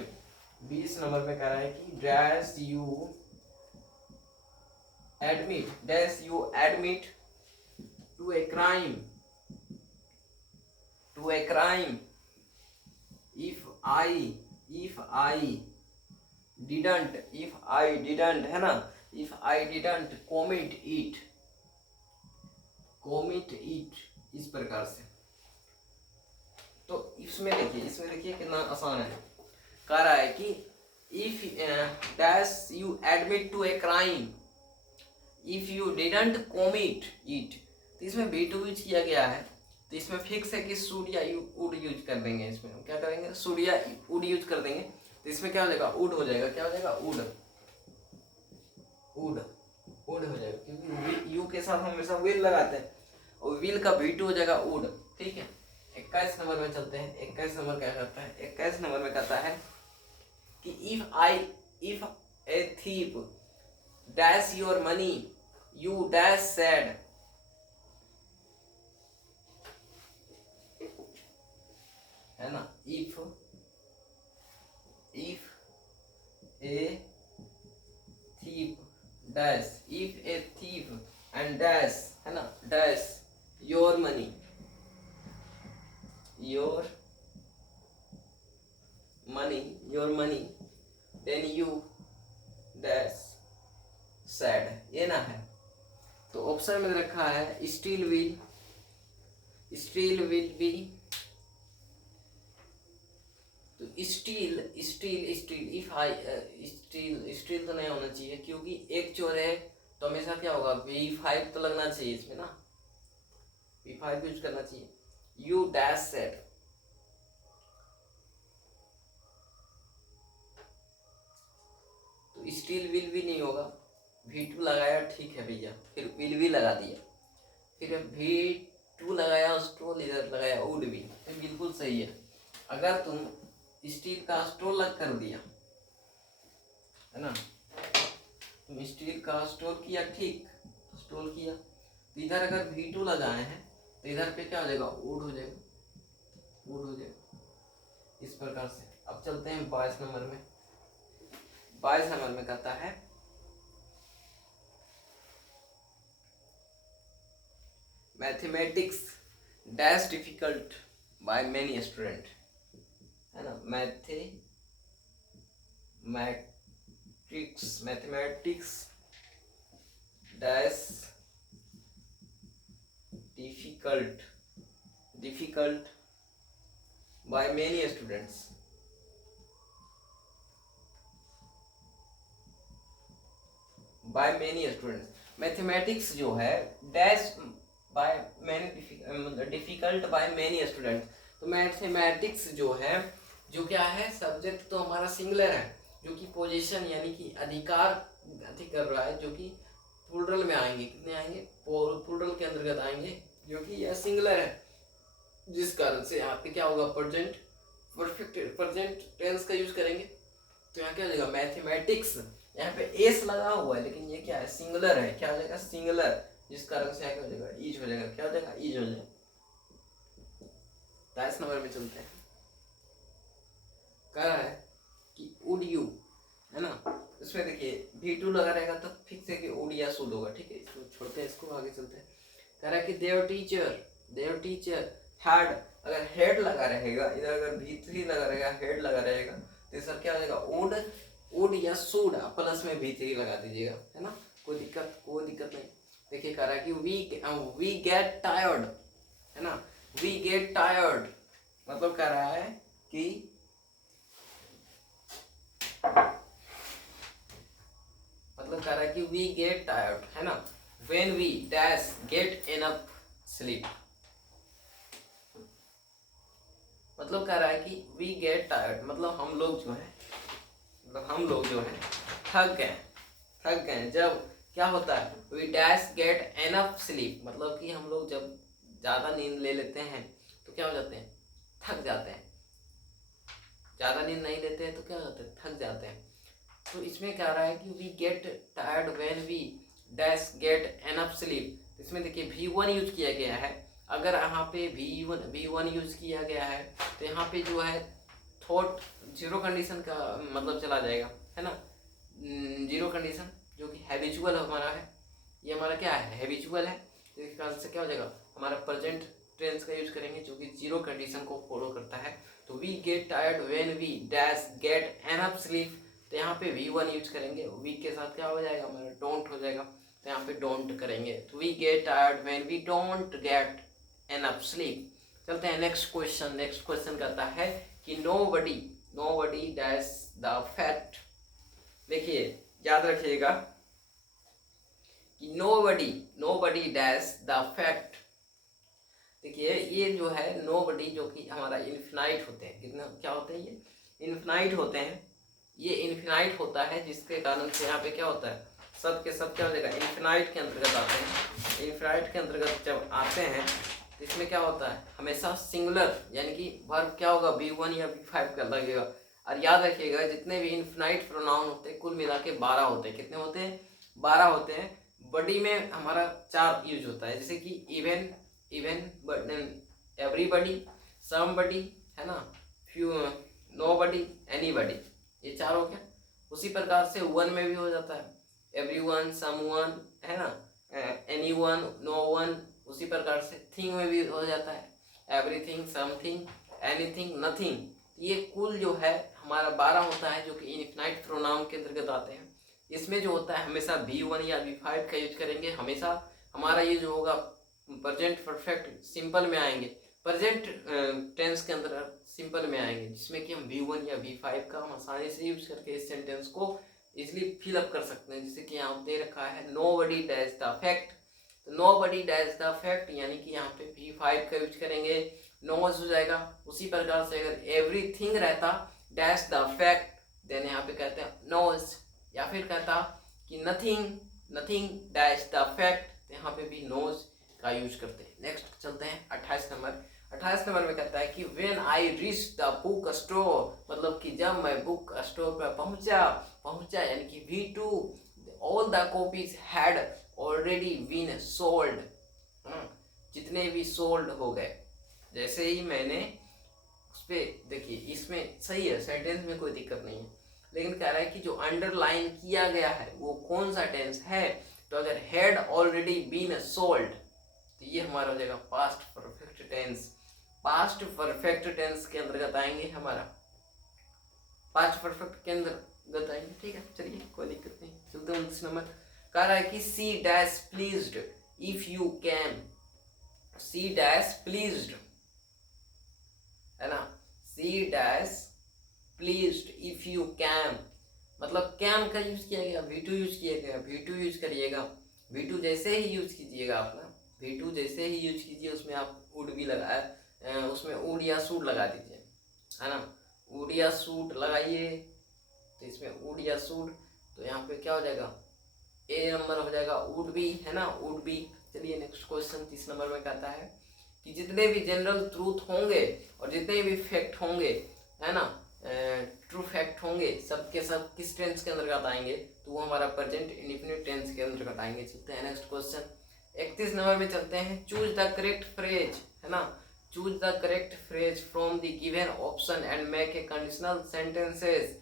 20 नंबर में कह रहा है कि dash you admit, dash you admit to a crime, to a crime if I didn't, if I didn't, है ना, if I didn't commit it, commit it, इस प्रकार से। तो इसमें देखिए, इसमें देखिए कितना आसान है। कह रहा है कि if dash you admit to a crime if you didn't commit it, तो इसमें B2 यूज किया गया है। तो इसमें फिक्स है कि शुड या वुड यूज कर देंगे। इसमें हम क्या करेंगे, शुड या वुड यूज कर देंगे। तो इसमें क्या हो जाएगा, वुड हो जाएगा, क्या हो जाएगा वुड, वुड, वुड हो जाएगा, क्योंकि यू के साथ हम हमेशा विल लगाते हैं और विल का V2 हो जाएगा वुड, ठीक है। 21 नंबर में चलते हैं। 21 नंबर क्या करता है, 21 नंबर में कहता है कि if a thief dash your money you dash said, है ना। if a thief dash, if a thief and dash, है ना, dash your money, your money then you dash said, ये ना है। तो ऑप्शन में रखा है still will be, तो स्टील इफ आई स्टील तो नहीं होना चाहिए क्योंकि एक चोर है तो हमेशा क्या होगा V5 तो लगना चाहिए इसमें ना, V5 यूज करना चाहिए। यू डैश सेड, तो स्टील विल भी नहीं होगा, V2 लगाया ठीक है भैया, फिर विल भी लगा दिया, फिर V2 लगाया स्टोल इधर लगाया वुड भी, तो बिल्कुल सही है। अगर तुम स्टील का स्टोर लग कर दिया, है ना, तुम स्टील का स्टोर किया, ठीक स्टोर किया, तो इधर अगर V2 लगाए हैं तो इधर पे क्या हो जाएगा, वुड हो जाएगा, वुड हो जाएगा, इस प्रकार से। अब चलते हैं 22 नंबर में। 22 नंबर में कहता है mathematics dash difficult by many student, है ना। Mathematics dash difficult difficult by many students. By many students mathematics जो है dash by many difficult by many students. तो मैथमेटिक्स जो है, जो क्या है, सब्जेक्ट तो हमारा सिंगुलर है, जो कि पोजीशन यानी कि अधिकार अधिक कर रहा है, जो कि प्लूरल में आएंगे। कितने आएंगे? प्लूरल के अंतर्गत आएंगे, जो कि यह सिंगुलर है, जिस कारण से यहाँ पे क्या होगा, प्रेजेंट परफेक्ट प्रेजेंट टेंस का यूज करेंगे। तो यहाँ क्या हो जाएगा, मैथमेटिक्स। यहाँ पे एस लगा हुआ है, लेकिन ये क्या है, सिंगुलर है। क्या हो जाएगा, सिंगुलर, जिस कारण से यहाँ क्या हो जाएगा, ईज हो जाएगा। क्या हो जाएगा, ईज हो जाएगा। 23 नंबर में चलते हैं। कह रहा है कि वुड यू, है ना, इसमें देखिए V2 लगा रहेगा तो फिक्स है कि वुड या शुड होगा। ठीक है, इसको छोड़ते हैं, इसको आगे चलते हैं। कह रहा है कि देयर टीचर हैड, अगर हेड लगा रहेगा इधर, अगर V3 लगा रहेगा, हेड लगा रहेगा, तो सर क्या हो जाएगा, वुड या शुड, प्लस में V3 लगा दीजिएगा, है ना, कोई दिक्कत नहीं। देखिए कह रहा है कि वी गेट टायर्ड, है ना, वी गेट टायर्ड, मतलब कह रहा है कि वी गेट टायर्ड, है ना, when we dash get enough sleep. मतलब कह रहा है कि वी गेट टायर्ड, मतलब हम लोग जो है थक गए जब क्या होता है, we dash get enough sleep, मतलब कि हम लोग जब ज़्यादा नींद ले लेते हैं तो क्या हो जाते हैं, थक जाते हैं। ज़्यादा नींद नहीं लेते हैं तो क्या हो जाते हैं, थक जाते हैं। तो इसमें क्या रहा है कि we get tired when we dash get enough sleep. इसमें देखिए V1 यूज किया गया है। अगर यहाँ पे V1 यूज किया गया है तो यहाँ पे जो है थॉट जीरो कंडीशन का मतलब चला जाएगा, है ना, जीरो कंडीशन जो कि हैबिचुअल हमारा है, ये हमारा क्या है, हैबिचुअल है। तो इस कारण से क्या हो जाएगा, हमारा प्रेजेंट टेंस का यूज करेंगे जो कि जीरो कंडीशन को फॉलो करता है। तो we get tired when we dash get enough sleep, तो यहाँ पे V1 यूज करेंगे, वी के साथ क्या हो जाएगा, हमारा डोंट हो जाएगा, तो यहाँ पे डोंट करेंगे। तो we get tired when we don't get enough sleep. चलते हैं नेक्स्ट क्वेश्चन कहता है कि नोबडी डैश द फैक्ट। देखिए याद रखिएगा कि नोबडी डैश द फैक्ट। देखिए ये जो है नोबडी, जो कि हमारा इन्फिनाइट होते हैं, कितना क्या होते हैं, ये इन्फिनाइट होते हैं। ये इन्फिनाइट होता है, जिसके कारण से यहाँ पे क्या होता है, सब के सब क्या हो जाएगा, इन्फिनाइट के अंतर्गत आते हैं। इन्फिनाइट के अंतर्गत जब आते हैं तो इसमें क्या होता है, हमेशा सिंगुलर, यानी कि वर्ब क्या होगा, V1 या V5 का लगेगा। और याद रखिएगा जितने भी इन्फिनाइट प्रोनाउन होते हैं कुल मिला के 12 होते हैं। कितने होते हैं, 12 होते हैं। बॉडी में हमारा 4 यूज होता है, जैसे कि इवन, एवरीबडी, समबडी, है ना, फ्यू, नोबडी, एनीबडी, ये 4 हो गया। उसी प्रकार से वन में भी हो जाता है, एवरीवन, समवन, है ना, एनीवन, नोवन। उसी प्रकार से थिंग में भी हो जाता है, एवरीथिंग, समथिंग, एनीथिंग, नथिंग। ये कुल जो है हमारा 12 होता है, जो कि इनफिनाइट प्रोनाउन के अंतर्गत आते हैं। इसमें जो होता है हमेशा V1 या V5 का यूज करेंगे। हमेशा हमारा ये जो होगा प्रेजेंट परफेक्ट सिंपल में आएंगे, प्रेजेंट टेंस के अंदर सिंपल में आएंगे, जिसमें कि हम V1 या V5 का हम आसानी से यूज करके इस सेंटेंस को इजिली फिलअप कर सकते हैं। जैसे कि यहाँ दे रखा है नोबडी डैश द फैक्ट, तो नोबडी डैश द फैक्ट, यानी कि यहाँ पे V5 का यूज करेंगे, नोज हो जाएगा। उसी प्रकार से अगर एवरीथिंग रहता डैश द फैक्ट, देन यहाँ पे कहते हैं नोज, या फिर कहता कि नथिंग डैश द फैक्ट, तो यहाँ पे भी नोज का यूज करते हैं। नेक्स्ट चलते हैं 28 नंबर में कहता है कि when I reach the book store, मतलब कि जब मैं बुक स्टोर पर पहुंचा, यानी कि V2 all the copies had already been sold, जितने भी सोल्ड हो गए। जैसे ही मैंने उस पर, देखिए इसमें सही है, सेंटेंस में कोई दिक्कत नहीं है, लेकिन कह रहा है कि जो अंडरलाइन किया गया है वो कौन सा टेंस है। तो अगर हैड ऑलरेडी बीन सोल्ड, तो ये हमारा हो जाएगा past perfect tense. Past perfect tense के अंतर्गत आएंगे, हमारा पास्ट परफेक्ट के अंतर्गत आएंगे। ठीक है, चलिए कोई दिक्कत नहीं। चलते हैं 29 नंबर। कह रहा है कि she dash pleased if you can she dash pleased, है ना, she dash pleased if you came, मतलब कैम का यूज किया गया, V2 यूज किया गया, V2 यूज करिएगा, V2 जैसे ही यूज कीजिएगा आप ना, V2 जैसे ही यूज कीजिए उसमें आप वुड भी लगाया, उसमें वुड या सूट लगा दीजिए, है ना, वुड या सूट लगाइए, तो इसमें वुड या सूट, तो यहाँ पे क्या हो जाएगा, ए नंबर हो जाएगा वुड बी, है ना, वुड बी। चलिए नेक्स्ट क्वेश्चन 30 नंबर में कहता है कि जितने भी जनरल ट्रूथ होंगे और जितने भी फैक्ट होंगे, है ना, ट्रू फैक्ट होंगे, सब के सब किस टेंस के अंतर्गत आएंगे, तो वो हमारा प्रेजेंट इंडेफिनिट टेंस के अंतर्गत आएंगे। चलते हैं नेक्स्ट क्वेश्चन 31 नंबर में चलते हैं। चूज द करेक्ट फ्रेज, है ना, choose the correct phrase from the given option and make a conditional sentences.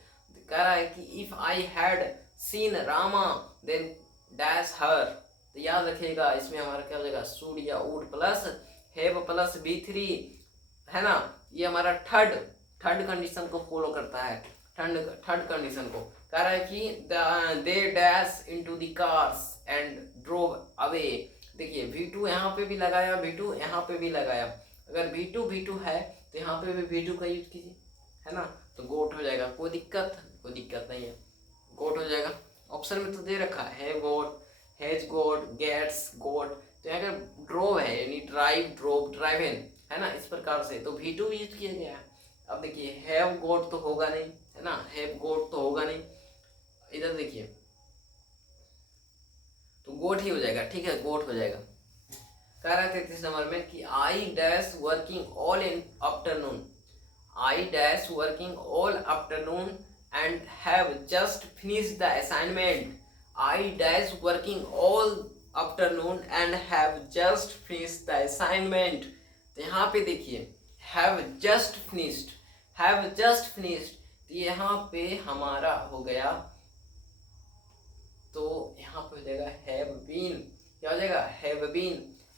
कह रहा है कि if I had seen Rama then dash her, तो याद रखिएगा इसमें हमारा क्या हो जाएगा, शुड या would plus have plus B3, है ना, ये हमारा थर्ड कंडीशन को फॉलो करता है, थर्ड कंडीशन को। कह रहा है कि they dash into the cars and drove away. देखिए V2 यहाँ पे भी लगाया, V2 यहाँ पे भी लगाया, अगर V2 है तो यहाँ पे भी V2 का यूज कीजिए, है ना, तो गोट हो जाएगा, कोई दिक्कत नहीं है, गोट हो जाएगा। ऑप्शन में तो दे रखा है गोट, हैज गोट, गेट्स गोट, तो यहाँ का ड्रोव है यानी ड्राइव, ड्रोव, ड्राइवन, है ना, इस प्रकार से तो V2 यूज किया गया है। अब देखिए हैव गोट तो होगा नहीं, है ना, हैव गोट तो होगा नहीं, इधर देखिए तो गोट ही हो जाएगा, ठीक है, गोट हो जाएगा। कह रहा है 33 नंबर में कि I dash working all in afternoon, I dash working all afternoon and have just finished the assignment, I dash working all afternoon and have just finished the assignment. तो यहाँ पे देखिए have just finished, have just finished, तो यहाँ पे हमारा हो गया, तो यहाँ पे हो जाएगा हैव बीन, क्या हो जाएगा, हैव बीन,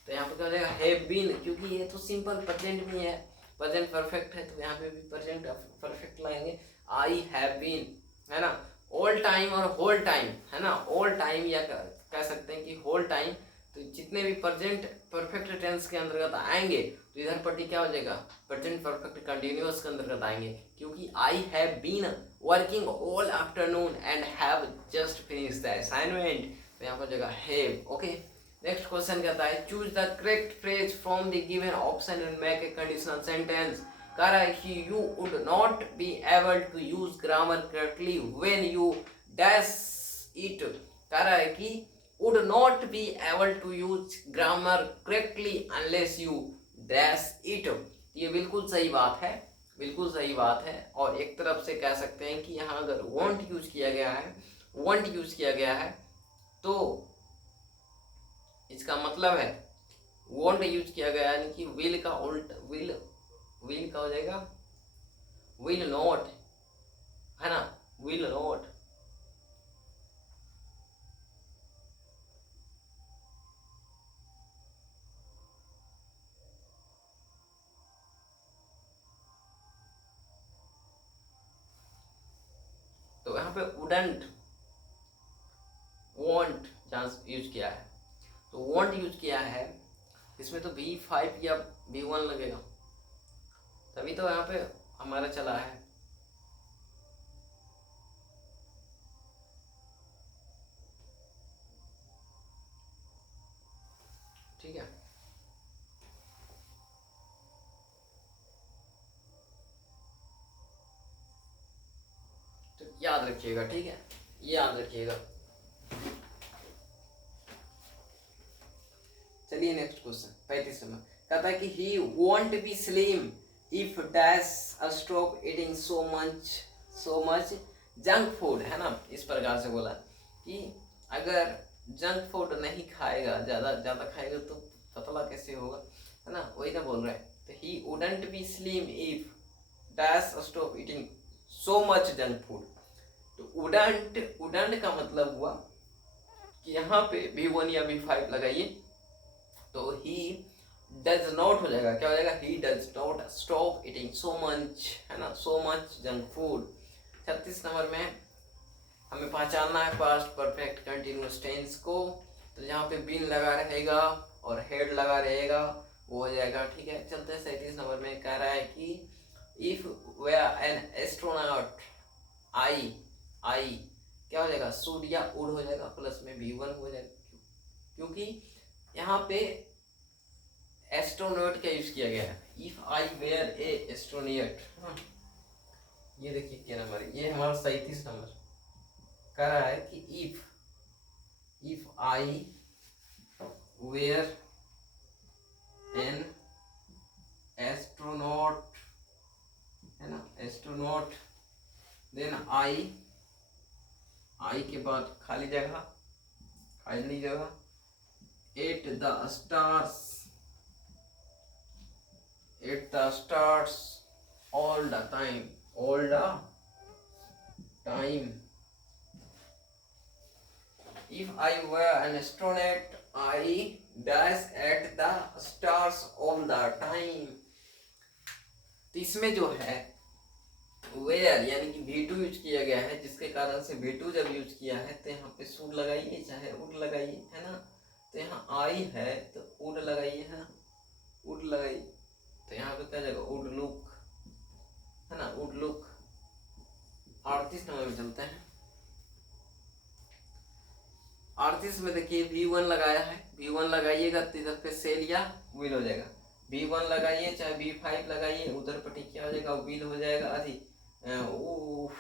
तो यहाँ पे क्या हो जाएगा, हैव बीन, क्योंकि ये तो सिंपल प्रेजेंट में है, प्रेजेंट परफेक्ट है, तो यहाँ पे भी प्रेजेंट परफेक्ट लगाएंगे, आई हैव बीन, है ना, ऑल टाइम और होल टाइम, है ना, ऑल टाइम या कह सकते हैं कि होल टाइम, तो जितने भी प्रेजेंट परफेक्ट टेंस के अंतर्गत आएंगे तो इधर पट्टी क्या हो जाएगा, प्रेजेंट परफेक्ट कंटिन्यूअस के अंतर्गत आएंगे, क्योंकि I have been working all afternoon and have just finished the assignment, तो यहाँ पर हो जाएगा हैव। ओके, नेक्स्ट क्वेश्चन कहता है choose the correct phrase from the given option and make a conditional sentence. कह रहा है कि you would not be able to use grammar correctly when you dash it, कह रहा है कि would not be able to use grammar correctly unless you dash it। ये बिल्कुल सही बात है, बिल्कुल सही बात है, और एक तरफ से कह सकते हैं कि यहाँ अगर want यूज किया गया है, want यूज किया गया है, तो इसका मतलब है want यूज किया गया यानी कि will का उल्ट, will का हो जाएगा will not, है ना, will not, तो यहाँ पे वुडंट, वॉन्ट चांस यूज किया है, तो वॉन्ट यूज किया है, इसमें तो B5 या B1 लगेगा, तभी तो यहाँ पे हमारा चला है। ठीक है, तो याद रखिएगा, ठीक है, याद रखिएगा। चलिए नेक्स्ट क्वेश्चन 35 नंबर कहता है कि he won't be slim if dash stop eating so much junk food, है ना, इस प्रकार से बोला कि अगर जंक फूड नहीं खाएगा, ज्यादा खाएगा तो पतला कैसे होगा, है ना, वही ना बोल रहा है। तो ही wouldn't be slim if dash stop eating so much junk food, तो वुडंट का मतलब हुआ कि यहाँ पे B1 या B5 लगाइए, तो ही डज नॉट हो जाएगा, क्या हो जाएगा, he does not stop eating so much, है ना, सो मच जंक फूड। 36 नंबर में हमें पहचानना है पास्ट परफेक्ट कंटिन्यूअस टेंस को, तो यहाँ पे बीन लगा रहेगा और हेड लगा रहेगा, वो हो जाएगा। ठीक है, चलते हैं 37 नंबर में। कह रहा है कि इफ वे एन एस्ट्रोनॉट आई आई क्या हो जाएगा, शुड या वुड हो जाएगा, प्लस में V1 हो जाएगा, क्योंकि यहाँ पे एस्ट्रोनॉट का यूज किया गया है। If I were a astronaut, ये देखिए क्या नंबर है, ये हमारा 37 नंबर कह रहा है कि if I were an astronaut, है ना, एस्ट्रोनॉट, देन आई के बाद खाली जगह at the stars all the time if I were an astronaut I dash at the stars all the time। तो इसमें जो है वेयर यानी कि V2 यूज किया गया है, जिसके कारण से V2 जब यूज किया है तो यहाँ पे शुड लगाइए चाहे वुड लगाइए, है ना। तो यहाँ आई है तो वुड लगाइए, है ना, वुड लगाइए। तो यहाँ पे क्या जाएगा, वुड लुक, है ना, वुड लुक। 38 नंबर में चलते हैं। 38 में देखिए V1 लगाया है, V1 लगाइएगा तो इधर पे सेल या विल हो जाएगा। V1 लगाइए चाहे V5 लगाइए, उधर पट्टी क्या हो जाएगा, विल हो जाएगा, अभी वुड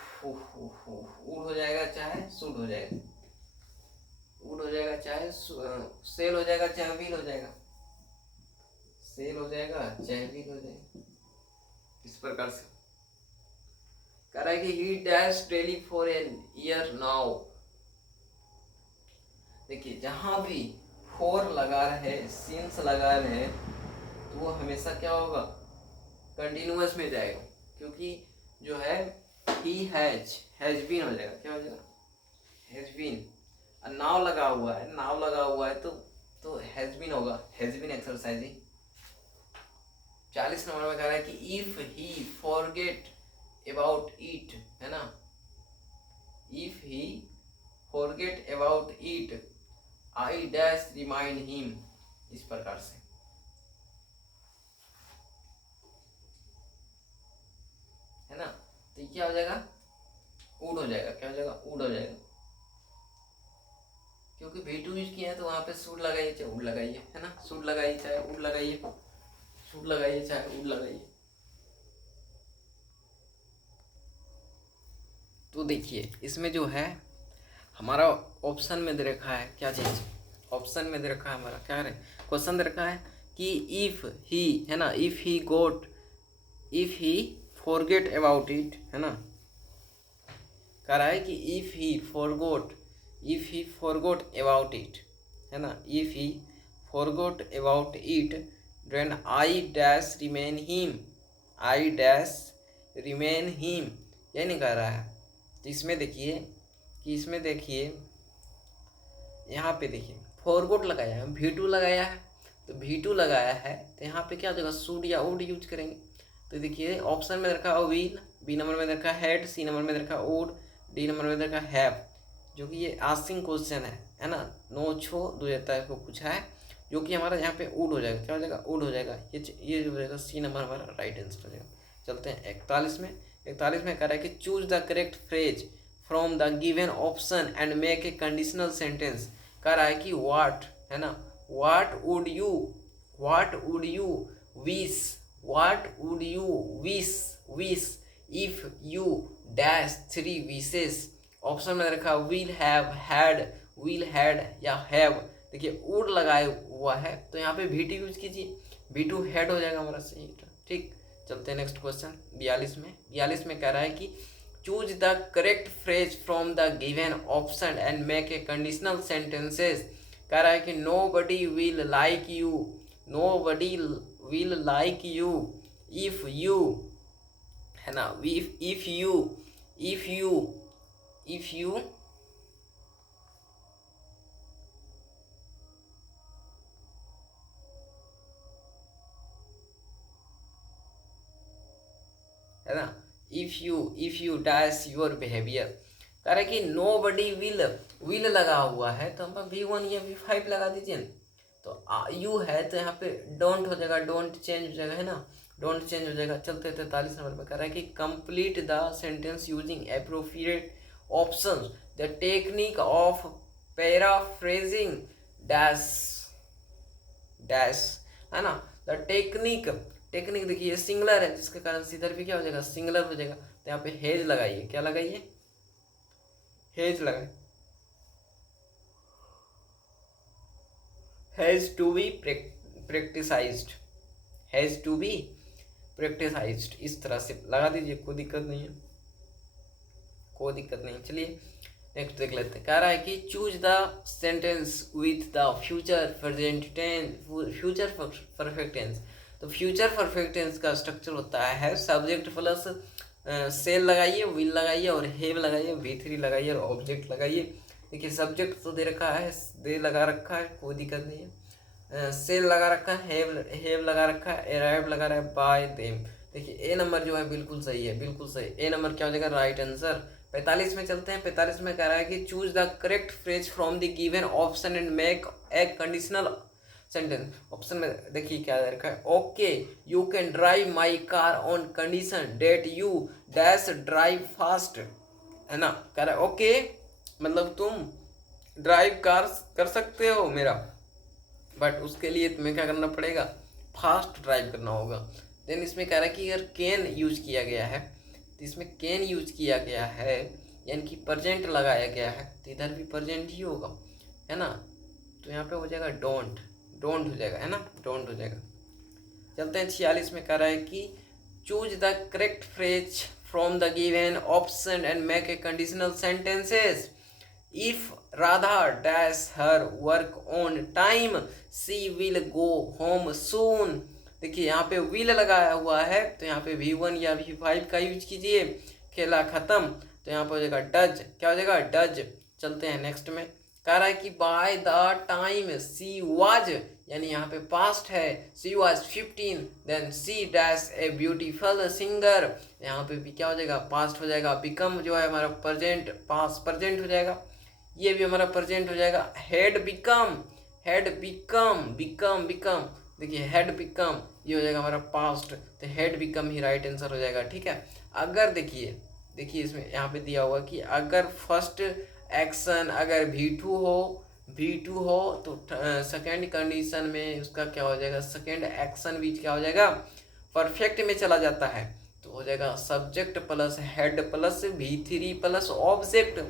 हो जाएगा चाहे शुड हो जाएगा, वुड हो जाएगा चाहे सेल हो जाएगा चाहे विल हो जाएगा, सेल हो जाएगा चाहे विल हो जाएगा। इस प्रकार से कह रहा है कि he dash daily for an year now. देखिए जहां भी फोर लगा रहे, सिंस लगा रहे, तो वो हमेशा क्या होगा, कंटिन्यूअस में जाएगा, क्योंकि जो है ही हैज बीन हो जाएगा, क्या हो जाएगा, हैज बीन। नाव लगा हुआ है तो हैज बीन होगा, हैज बीन एक्सरसाइजिंग। 40 नंबर में कह रहा है कि if he forget about it, है ना, if he forget about it I dash remind him. इस प्रकार से, है ना। तो क्या हो जाएगा, वुड हो जाएगा, क्या हो जाएगा, वुड हो जाएगा, क्योंकि V2 यूज किया है तो वहां पे शुड लगाइए चाहे वुड लगाइए, है ना, शुड लगाइए चाहे वुड लगाइए, शुड लगाइए चाहे वुड लगाइए। तो देखिए इसमें जो है हमारा ऑप्शन में दे रखा है, क्या चीज ऑप्शन में दे रखा है हमारा, क्या है क्वेश्चन दे रखा है कि इफ ही, है ना, if he forget about it, है ना, कह रहा है कि if he forgot about it, है ना, if he forgot about it then I dash remain him, ये नहीं कह रहा है। तो इसमें देखिए यहाँ पे देखिए फॉरगॉट लगाया है, V2 लगाया है, तो V2 लगाया है तो यहाँ पे क्या हो जाएगा, शुड या वुड यूज करेंगे। तो देखिए ऑप्शन में रखा है विल, बी नंबर में रखा है हैड, सी नंबर में रखा है वुड, डी नंबर में रखा है हैव, जो कि ये आस्किंग क्वेश्चन है ना, 9/6/2023 को पूछा है, जो कि हमारा यहाँ पे वुड हो जाएगा, क्या हो जाएगा, वुड हो जाएगा। ये जो हो जाएगा सी नंबर हमारा राइट आंसर हो जाएगा। चलते हैं 41 में। 41 में कह रहा है कि choose the correct phrase from the given option and make a conditional sentence. कह रहा है कि व्हाट, है ना, what would you wish if you dash 3 wishes. Option में रखा विल हैव, हैड या हैव। देखिए वुड लगाए हुआ है तो यहाँ पे V2 यूज कीजिए, V2 हैड हो जाएगा हमारा सही। ठीक, चलते हैं नेक्स्ट क्वेश्चन 42 में। 42 में कह रहा है कि choose the correct phrase from the given option and make a conditional sentences. कह रहा है कि nobody will like you if you, है ना, इफ यू है ना, if you dash your behaviour. कह रहा है कि नो बडी विल लगा हुआ है तो हम V1 या V5 लगा दीजिए, तो यू है तो यहाँ पे डोंट हो जाएगा, डोंट चेंज हो जाएगा, है ना, डोंट चेंज हो जाएगा। चलते 43 नंबर पे कह रहा है कि complete the sentence using appropriate options, the technique of paraphrasing dash dash, है ना। द टेक्निक, टेक्निक देखिए सिंगुलर है जिसके कारण इधर भी क्या हो जाएगा, सिंगुलर हो जाएगा। तो यहाँ पे हेज लगाइए, क्या लगाइए, हेज लगाइए, has to be practised, has to be practised, इस तरह से लगा दीजिए, कोई दिक्कत नहीं है, कोई दिक्कत नहीं। चलिए नेक्स्ट देख लेते हैं। कह रहा है कि choose the sentence with the future present tense, future perfect tense. तो फ्यूचर परफेक्ट टेंस का स्ट्रक्चर होता है सब्जेक्ट प्लस सेल लगाइए, विल लगाइए और हैव लगाइए, V3 लगाइए और ऑब्जेक्ट लगाइए। देखिए सब्जेक्ट तो दे रखा है, दे लगा रखा है, कोई दिक्कत नहीं है। सेल लगा रखा है, हैव लगा रखा है, अराइव लगा रहा है, बाय देम। देखिए ए नंबर जो है बिल्कुल सही है, बिल्कुल सही। ए नंबर क्या हो जाएगा, राइट आंसर। 45 में चलते हैं। 45 में कह रहा है कि choose the correct phrase from the given option and make a conditional sentence. Option में देखिए क्या दे रखा है, okay you can drive my car on condition date you dash drive fast, है ना। कह रहा है ओके मतलब तुम ड्राइव कार कर सकते हो मेरा, बट उसके लिए तुम्हें क्या करना पड़ेगा, फास्ट ड्राइव करना होगा। देन इसमें कह रहा है कि अगर कैन यूज किया गया है, तो इसमें कैन यूज किया गया है यानी कि प्रेजेंट लगाया गया है, तो इधर भी प्रेजेंट ही होगा, है ना। तो यहाँ पे हो जाएगा डोंट, डोंट हो जाएगा, है ना, डोंट हो जाएगा। चलते हैं 46 में कह रहा है कि choose the correct phrase from the given option and make a conditional sentences. If Radha dash her work on time she will go home soon. देखिए यहाँ पे विल लगाया हुआ है, तो यहाँ पे V1 या V5 का यूज कीजिए। खेला खत्म, तो यहाँ पे हो जाएगा डज, क्या हो जाएगा, डज। चलते हैं नेक्स्ट में। कह रहा है कि by the time she was, यानी यहाँ पे पास्ट है, she was 15 then she dash a beautiful singer. यहाँ पे भी क्या हो जाएगा, पास्ट हो जाएगा। बिकम जो है हमारा प्रेजेंट, पास्ट प्रेजेंट हो जाएगा, ये भी हमारा प्रेजेंट हो जाएगा। Head become, head become, become become, देखिए हेड बिकम ये हो जाएगा हमारा पास्ट, तो head become he right answer हो जाएगा, ठीक है। अगर देखिए देखिए इसमें यहाँ पे दिया हुआ कि अगर फर्स्ट एक्शन अगर V2 हो तो सेकेंड कंडीशन में उसका क्या हो जाएगा, सेकेंड एक्शन भी क्या हो जाएगा, परफेक्ट में चला जाता है, तो हो जाएगा subject plus had plus V3 plus object,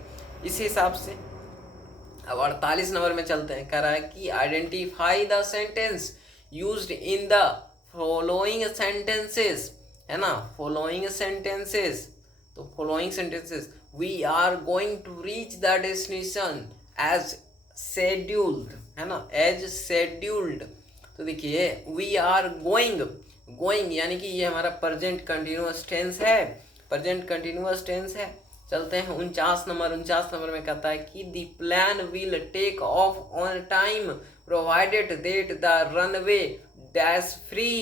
इस हिसाब से। अब 48 नंबर में चलते हैं। कह रहा है कि identify the sentence used in the following sentences, है ना, फॉलोइंग सेंटेंसेस। तो following sentences, we are going to reach the destination as scheduled, है ना, एज शेड्यूल्ड। तो देखिए वी आर गोइंग, गोइंग यानी कि ये हमारा प्रेजेंट कंटिन्यूअस टेंस है, प्रेजेंट कंटिन्यूअस टेंस है। चलते हैं 49 नंबर। 49 नंबर में कहता है कि the plan will take off on time provided that the runway dash free,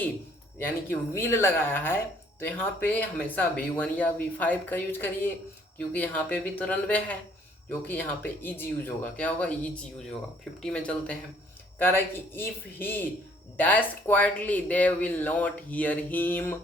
यानी कि विल लगाया है, तो यहाँ पे हमेशा V1 या V5 का यूज करिए, क्योंकि यहाँ पे भी तो रनवे है, जो कि यहाँ पे इज यूज होगा, क्या होगा, इज यूज होगा। 50 में चलते हैं। कह रहा है कि if he dash quietly they will not hear him,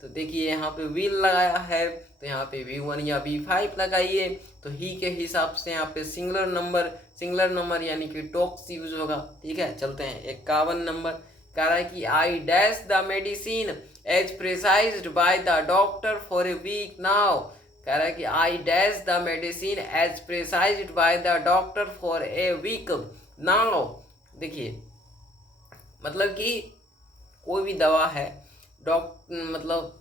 तो देखिए यहाँ पे विल लगाया है, तो यहाँ पे V1 या V5 लगाइए, तो ही के हिसाब से यहाँ पे सिंगुलर नंबर यानी कि टॉक्स यूज होगा, ठीक है। चलते हैं 51 नंबर। कह रहा है कि I dash the medicine as prescribed by the doctor for a week now. कह रहा है कि I dash the medicine as prescribed by the doctor for a week now. देखिए मतलब कि कोई भी दवा है, मतलब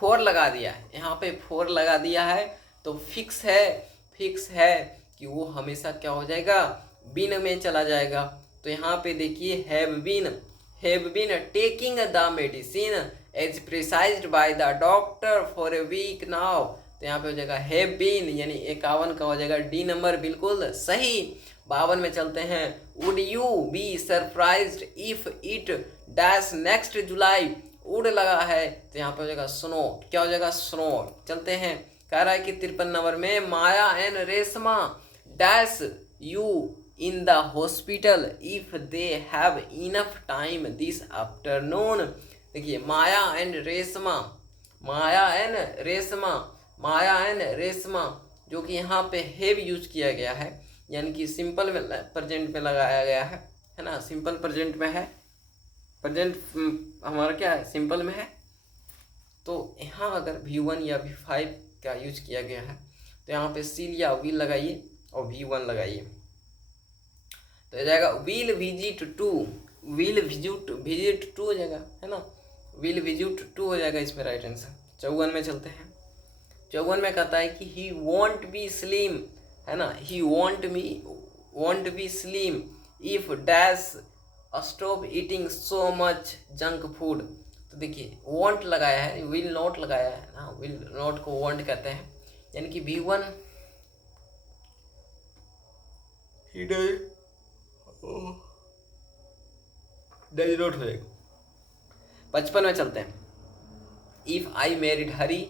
4 लगा दिया है, यहाँ पे 4 लगा दिया है, तो फिक्स है कि वो हमेशा क्या हो जाएगा, बिन में चला जाएगा। तो यहाँ पे देखिए have been taking the medicine as prescribed by the doctor for a week now, तो यहाँ पे हो जाएगा हैव बीन, यानी 51 का हो जाएगा डी नंबर बिल्कुल सही। 52 में चलते हैं। Would you be surprised if it dash next July, would लगा है, तो यहाँ पे हो जाएगा स्नो, क्या हो जाएगा, स्नो। चलते हैं। कह रहा है कि 53 नंबर में Maya and Reshma dash you in the hospital if they have enough time this afternoon। देखिए Maya and Reshma, Maya and Reshma, Maya and Reshma, जो कि यहाँ पे हैव यूज किया गया है, यानी कि सिंपल में प्रेजेंट में लगाया गया है ना, सिंपल प्रेजेंट में है, प्रेजेंट हमारा क्या है, सिंपल में है। तो यहाँ अगर V1 या V5 का यूज किया गया है तो यहाँ पे सील या विल लगाइए और V1 लगाइए, तो हो जाएगा will visit to, will visit to हो जाएगा, है ना, विल विजिट टू हो जाएगा इसमें राइट आंसर। 54 में चलते हैं। 54 में कहता है कि ही वॉन्ट बी स्लिम, है ना, he won't be slim if dash stop eating so much junk food. तो देखिए वॉन्ट लगाया है, विल नॉट लगाया है ना, विल नॉट को वॉन्ट कहते हैं, यानी कि V1 डज नॉट हो जाएगा। 55 में चलते हैं। If I married Hari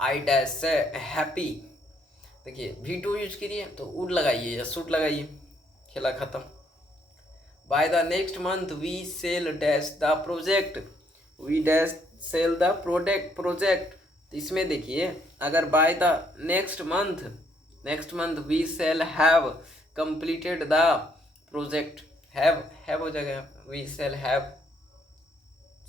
I dash happy. देखिए V2 यूज करिए तो वुड लगाइए या सूट लगाइए, खेला खत्म। By the next month we shall dash the project, we dash shall the project. तो इसमें देखिए अगर by the next month we shall have completed the project, have हो जाएगा, वी सेल हैव,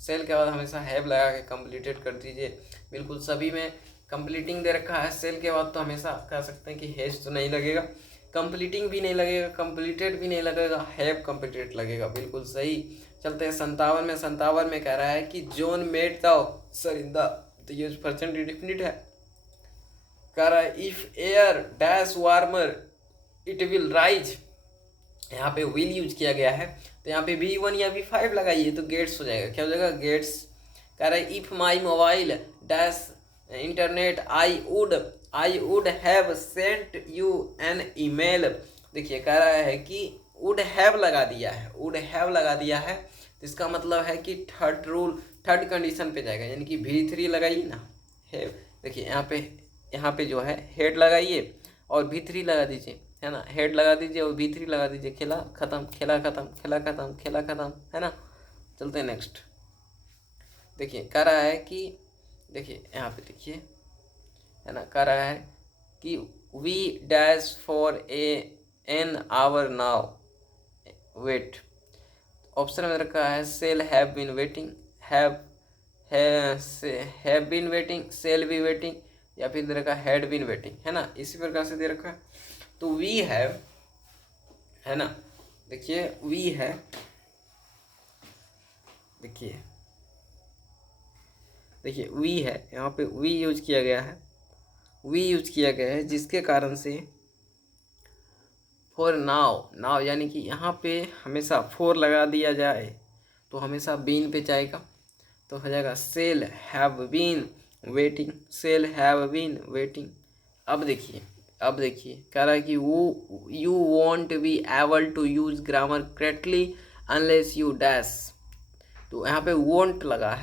सेल के बाद हमेशा हैव लगा के कंप्लीटेड कर दीजिए। बिल्कुल सभी में कंप्लीटिंग दे रखा है, सेल के बाद तो हमेशा कह सकते हैं कि हैज तो नहीं लगेगा, कंप्लीटिंग भी नहीं लगेगा, कंप्लीटेड भी नहीं लगेगा, हैव कंप्लीटेड लगेगा, बिल्कुल सही। चलते हैं 57 में कह रहा है कि John met the officer in the, तो ये प्रेजेंट इंडेफिनिट है। कह रहा है if air dash warmer it will rise, यहाँ पे विल यूज किया गया है, तो यहाँ पे V1 या V5 लगाइए तो गेट्स हो जाएगा, क्या हो जाएगा, गेट्स। कह रहा है if my mobile dash internet I would have sent you an email. देखिए कह रहा है कि वुड हैव लगा दिया है, वुड हैव लगा दिया है, तो इसका मतलब है कि थर्ड कंडीशन पे जाएगा, यानी कि V3 लगाइए ना, हैव। देखिए यहाँ पे जो है हेड लगाइए और V3 लगा दीजिए, है ना, हेड लगा दीजिए और V3 लगा दीजिए, खेला खत्म, खेला खत्म, खेला खत्म, खेला खत्म, है ना। चलते हैं नेक्स्ट। देखिए कह रहा है कि, देखिए यहाँ पे देखिए, है ना, कह रहा है कि we dash for an hour now wait. Option में रखा है shall have been waiting, have been waiting, shall be waiting, या फिर दे रखा हैड बीन वेटिंग, है ना, इसी प्रकार से दे रखा है। तो वी हैव, है ना, देखिए वी है, देखिए वी है, यहाँ पे वी यूज किया गया है, जिसके कारण से फॉर नाउ यानी कि यहाँ पे हमेशा फोर लगा दिया जाए तो हमेशा बीन पे जाएगा, तो हो जाएगा shall have been waiting, shall have been waiting. अब देखिए कह रहा है कि वो you won't be able to use grammar correctly unless you dash. तो यहाँ पे वॉन्ट लगा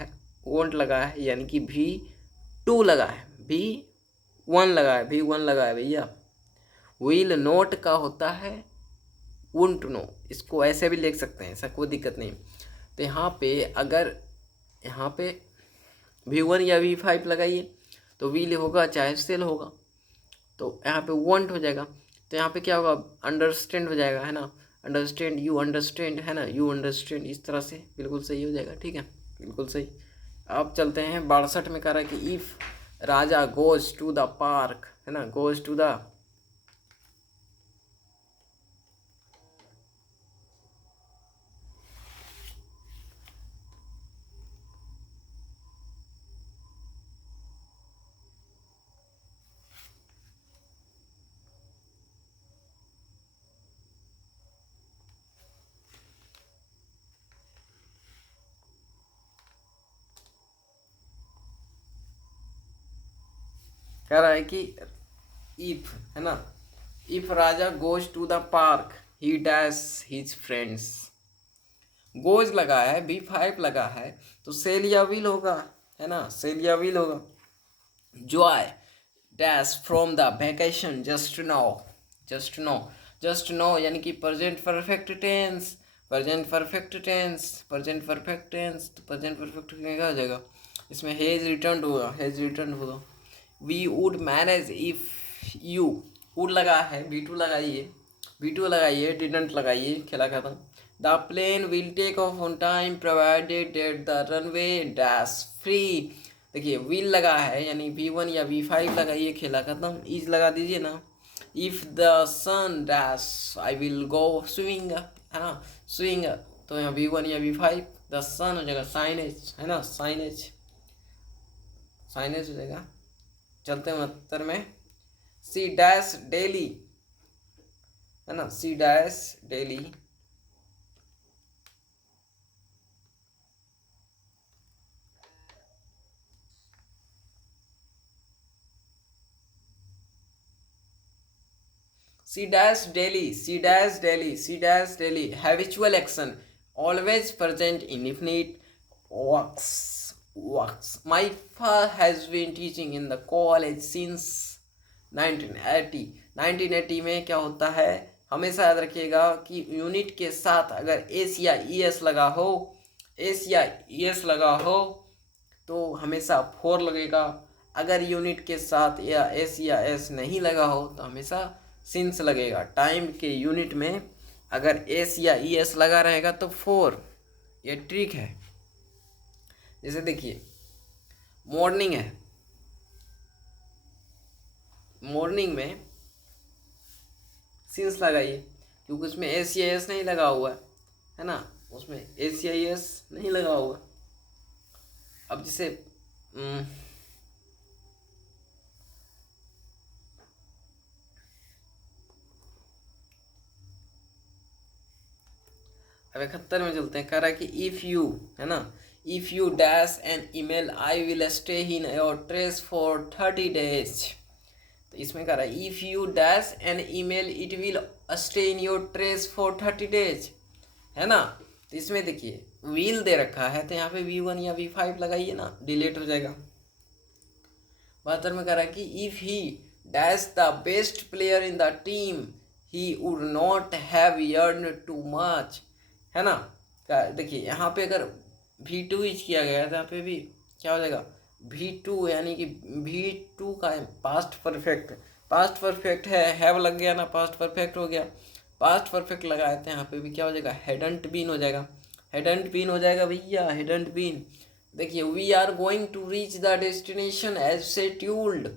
है, यानी कि V2 लगा है, V1 लगा है भैया। विल नोट का होता है वुंट नो, इसको ऐसे भी लिख सकते हैं, ऐसा कोई दिक्कत नहीं। तो यहाँ पे अगर यहाँ पे V1 या V5 लगाइए तो विल होगा चाहे सेल होगा, तो यहाँ पे वॉन्ट हो जाएगा, तो यहाँ पे क्या होगा, अंडरस्टैंड हो जाएगा, है ना, अंडरस्टैंड, यू अंडरस्टैंड, है ना, यू अंडरस्टैंड, इस तरह से बिल्कुल सही हो जाएगा, ठीक है, बिल्कुल सही। अब चलते हैं 62 में, कह रहा है कि if Raja goes to the park, है ना, गोज टू द, कह रहा है कि इफ, है ना, if Raja goes to the park he dash his friends. Goes लगा है, V5 लगा है, तो सेल या विल होगा, है ना, सेल या विल होगा। Joy dash from the vacation just now, just no यानी कि present perfect tense, present perfect tense, present perfect tense, तो प्रेजेंट परफेक्ट क्या हो जाएगा इसमें? हैज़ रिटर्न होगा, हैज़ रिटर्न होगा। We would manage if you, would लगा है, V2 लगाइए, V2 लगाइए, डिडंट लगाइए, खेला खत्म। The plane will take off on time provided that the runway dash free. देखिए विल लगा है यानी V1 या V5 लगाइए, खेला खत्म। इज लगा दीजिए ना। If the sun dash I will go swing, है ना, स्विंग, तो यहाँ V1 या V5, द सन हो जाएगा साइनेज, है ना, साइनेज, साइनेज हो जाएगा। चलते हैं उत्तर में। सी डैश डेली, है ना, she dash daily, she dash daily, she dash daily, she dash daily, habitual action, always present indefinite, works, works. My father has been teaching in the college since 1980। 1980 में क्या होता है, हमेशा याद रखिएगा कि यूनिट के साथ अगर एस या ई एस लगा हो, एस या ई एस लगा हो तो हमेशा 4 लगेगा। अगर यूनिट के साथ या एस नहीं लगा हो तो हमेशा सिंस लगेगा। टाइम के यूनिट में अगर एस या ई एस लगा रहेगा तो 4, ये ट्रिक है। जैसे देखिए मॉर्निंग है, मॉर्निंग में सिंस लगाइए क्योंकि उसमें एस या एस नहीं लगा हुआ है ना, उसमें एस या एस नहीं लगा हुआ। अब जैसे अब 71 में चलते हैं। कह रहा है कि इफ़ यू, है ना, if you dash an email I will stay in your trash for 30 days। तो इसमें कह रहा है if you dash an email it will stay in your trash for 30 days, है ना। तो इसमें देखिए विल दे रखा है तो यहाँ पे V1 या V5 लगाइए ना, डिलीट हो जाएगा। 72 में कह रहा है कि if he dash the best player in the team he would not have earn too much, है ना। देखिए यहाँ पे अगर V2 यूज किया गया तो यहाँ पे भी क्या हो जाएगा V2, यानी कि V2 का पास्ट परफेक्ट, पास्ट परफेक्ट है, हैव लग गया ना, पास्ट परफेक्ट हो गया। पास्ट परफेक्ट लगाए थे यहाँ पे भी क्या हो जाएगा, हेडंट बीन हो जाएगा, हेडंट बीन हो जाएगा भैया, हेडंट बीन। देखिए we are going to reach the destination as scheduled,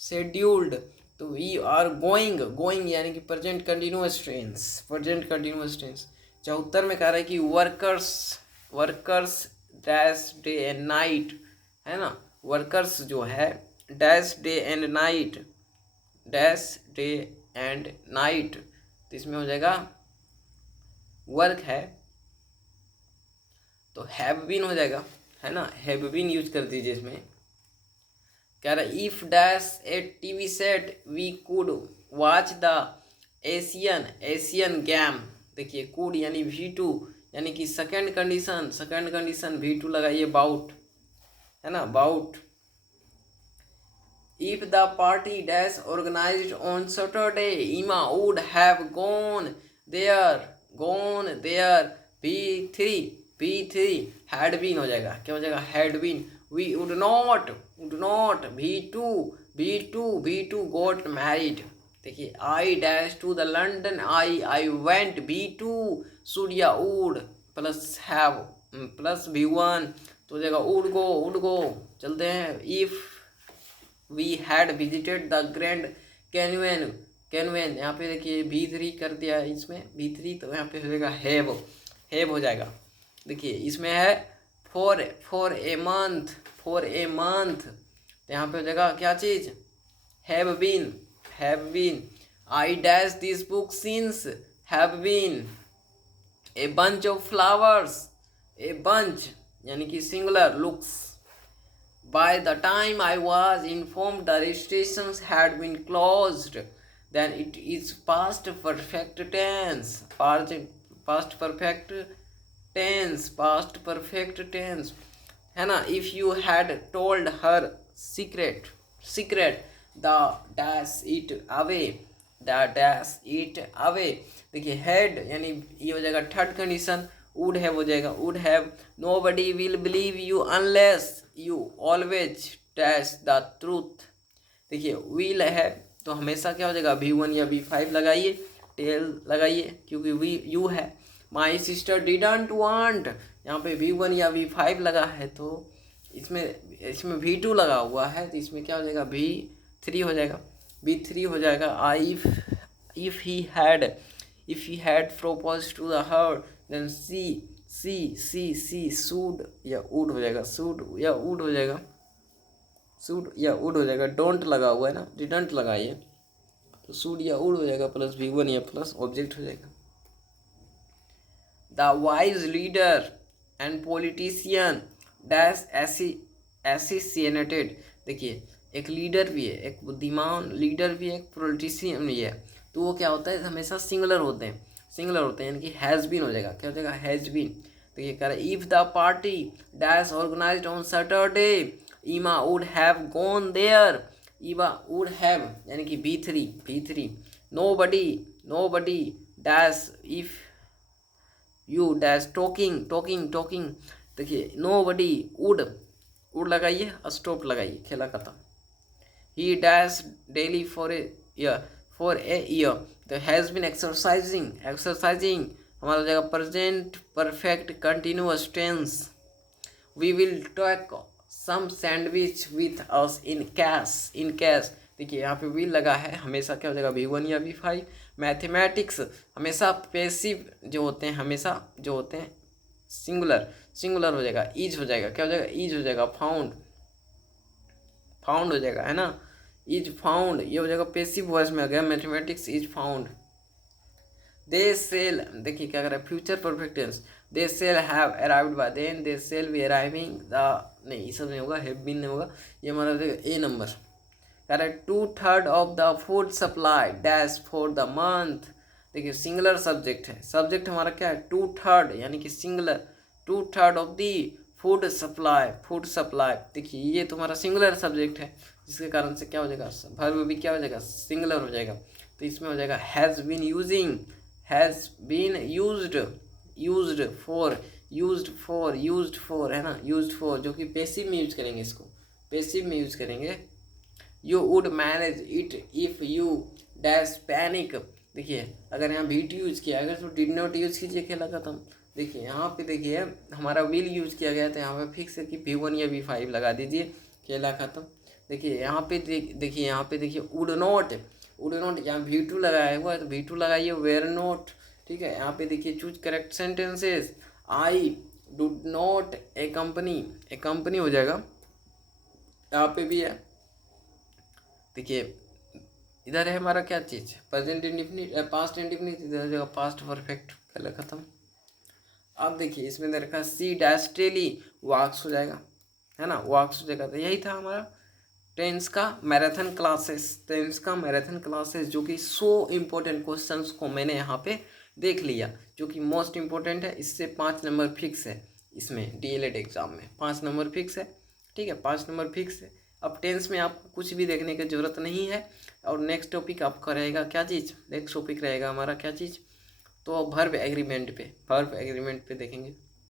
scheduled, तो वी आर गोइंग, गोइंग यानी कि present continuous tense, present continuous tense. 74 में कह रहा है कि workers, workers dash day and night, है ना, वर्कर्स जो है dash day and night, dash day and night, तो इसमें हो जाएगा वर्क है तो हैव बीन हो जाएगा, है ना, हैव बीन यूज कर दीजिए इसमें। कह रहा है if dash a TV set we could watch the Asian game. देखिए कुड यानी V2 यानी कि second condition, second condition V2 लगाइए, बाउट, है ना, about. If the party dash organised on Saturday Emma would have gone there, gone there, B3 had been हो जाएगा, क्या हो जाएगा, had been. We would not V2 got married. देखिए I dash to the London, I went, B2 should या would plus have plus V1 तो हो जाएगा वुड गो। चलते हैं। If we had visited the Grand Canyon, canyon यहाँ पे देखिए V3 कर दिया है इसमें V3, तो यहाँ पे हो जाएगा हैव, हैव हो जाएगा। देखिए इसमें है for a month, for a month, तो यहाँ पे हो जाएगा क्या चीज़, have been, have been. I dash this book since, have been. A bunch of flowers, a bunch यानी कि singular, looks. By the time I was informed the registrations had been closed, then it is past perfect tense, past perfect tense, past perfect tense, है ना। If you had told her secret the dash it away, that dash it away. देखिए head यानी ये हो जाएगा third condition, would have हो जाएगा would have. Nobody will believe you unless you always dash the truth. देखिए will है तो हमेशा क्या हो जाएगा V1 या V5 लगाइए, टेल लगाइए क्योंकि वी यू है। माई सिस्टर डिडंट वांट, यहाँ पे V1 या V5 लगा है तो इसमें V2 लगा हुआ है तो इसमें क्या हो जाएगा V3 हो जाएगा, V3 हो जाएगा। If he had proposed to the her then she should या वुड हो जाएगा, शुड या वुड हो जाएगा, शुड या वुड हो जाएगा। डोंट लगा हुआ है ना, डिडंट लगाइए तो शुड या वुड हो जाएगा प्लस V1 या प्लस ऑब्जेक्ट हो जाएगा। The wise leader and politician dash assassinated. देखिए एक लीडर भी है, एक बुद्धिमान लीडर भी है, एक पॉलिटिशियन भी है, तो वो क्या होता है हमेशा सिंगुलर होते हैं यानी कि हैज़ बीन हो जाएगा, क्या हो जाएगा हैज़ बीन। देखिए कह रहा है if the party dash organised on Saturday Emma would have gone there. Emma would have यानी कि V3 nobody dash if you dash talking. देखिए नोबडी वुड लगाइए, स्टॉप लगाइए, खेला खत्म। He dash daily for a year तो has been exercising हमारा हो जाएगा present perfect continuous tense. We will take some sandwich with us in cash. देखिए यहाँ पे विल लगा है, हमेशा क्या हो जाएगा V1 या V5। मैथमेटिक्स हमेशा पैसिव जो होते हैं, हमेशा जो होते हैं सिंगुलर हो जाएगा, इज हो जाएगा, क्या हो जाएगा इज हो जाएगा। फाउंड हो जाएगा है ना, इज फाउंड ये हो जाएगा पैसिव वॉइस में आ गया, mathematics is found. They shall देखिए क्या कर रहा है future perfect tense, they shall have arrived by then, they shall be arriving the, नहीं ये सब नहीं होगा, हैव बीन नहीं होगा, ये हमारा हो जाएगा ए नंबर। कह रहा है 2/3 of the food supply dash for the month. देखिए सिंगुलर सब्जेक्ट है, सब्जेक्ट हमारा क्या है 2/3 यानी कि singular, 2/3 of the food supply. देखिए ये तुम्हारा सिंगुलर सब्जेक्ट है जिसके कारण से क्या हो जाएगा वर्ब भी क्या हो जाएगा सिंगुलर हो जाएगा, तो इसमें हो जाएगा हैज़ बीन यूज्ड फॉर है ना, यूज्ड फॉर जो कि पैसिव में यूज करेंगे, इसको पैसिव में यूज करेंगे। You would manage it if you dash panic. देखिए अगर यहाँ V2 यूज किया अगर तो डिड नॉट यूज कीजिए, खेला खत्म। देखिए यहाँ पे देखिए हमारा विल यूज किया गया तो यहाँ पे फिक्स है कि V1 या V5 लगा दीजिए, खेला खत्म। देखिए यहाँ पे देखिए वुड नॉट यहाँ V2 लगाया हुआ है तो V2 लगाइए, वेयर नॉट। ठीक है यहाँ पे देखिए choose correct sentences, I do not a company हो जाएगा, यहाँ पे भी है। देखिए इधर है हमारा क्या चीज़ प्रेजेंट इंडिफिनिट पास्ट इंडिफिनिट, इधर हो जाएगा पास्ट परफेक्ट, खेला खत्म। अब देखिए इसमें दे रखा सी डैश डेली वॉक्स हो जाएगा है ना, वॉक्स हो जाएगा। तो यही था हमारा टेंस का मैराथन क्लासेस जो कि 100 इम्पोर्टेंट क्वेश्चंस को मैंने यहाँ पे देख लिया, जो कि मोस्ट इम्पोर्टेंट है। इससे 5 नंबर फिक्स है, इसमें DLED एग्ज़ाम में 5 नंबर फिक्स है। ठीक है 5 नंबर फिक्स है। अब टेंस में आपको कुछ भी देखने की ज़रूरत नहीं है। और नेक्स्ट टॉपिक आपका रहेगा क्या चीज़, नेक्स्ट टॉपिक रहेगा हमारा क्या चीज़, तो वर्ब एग्रीमेंट पे देखेंगे।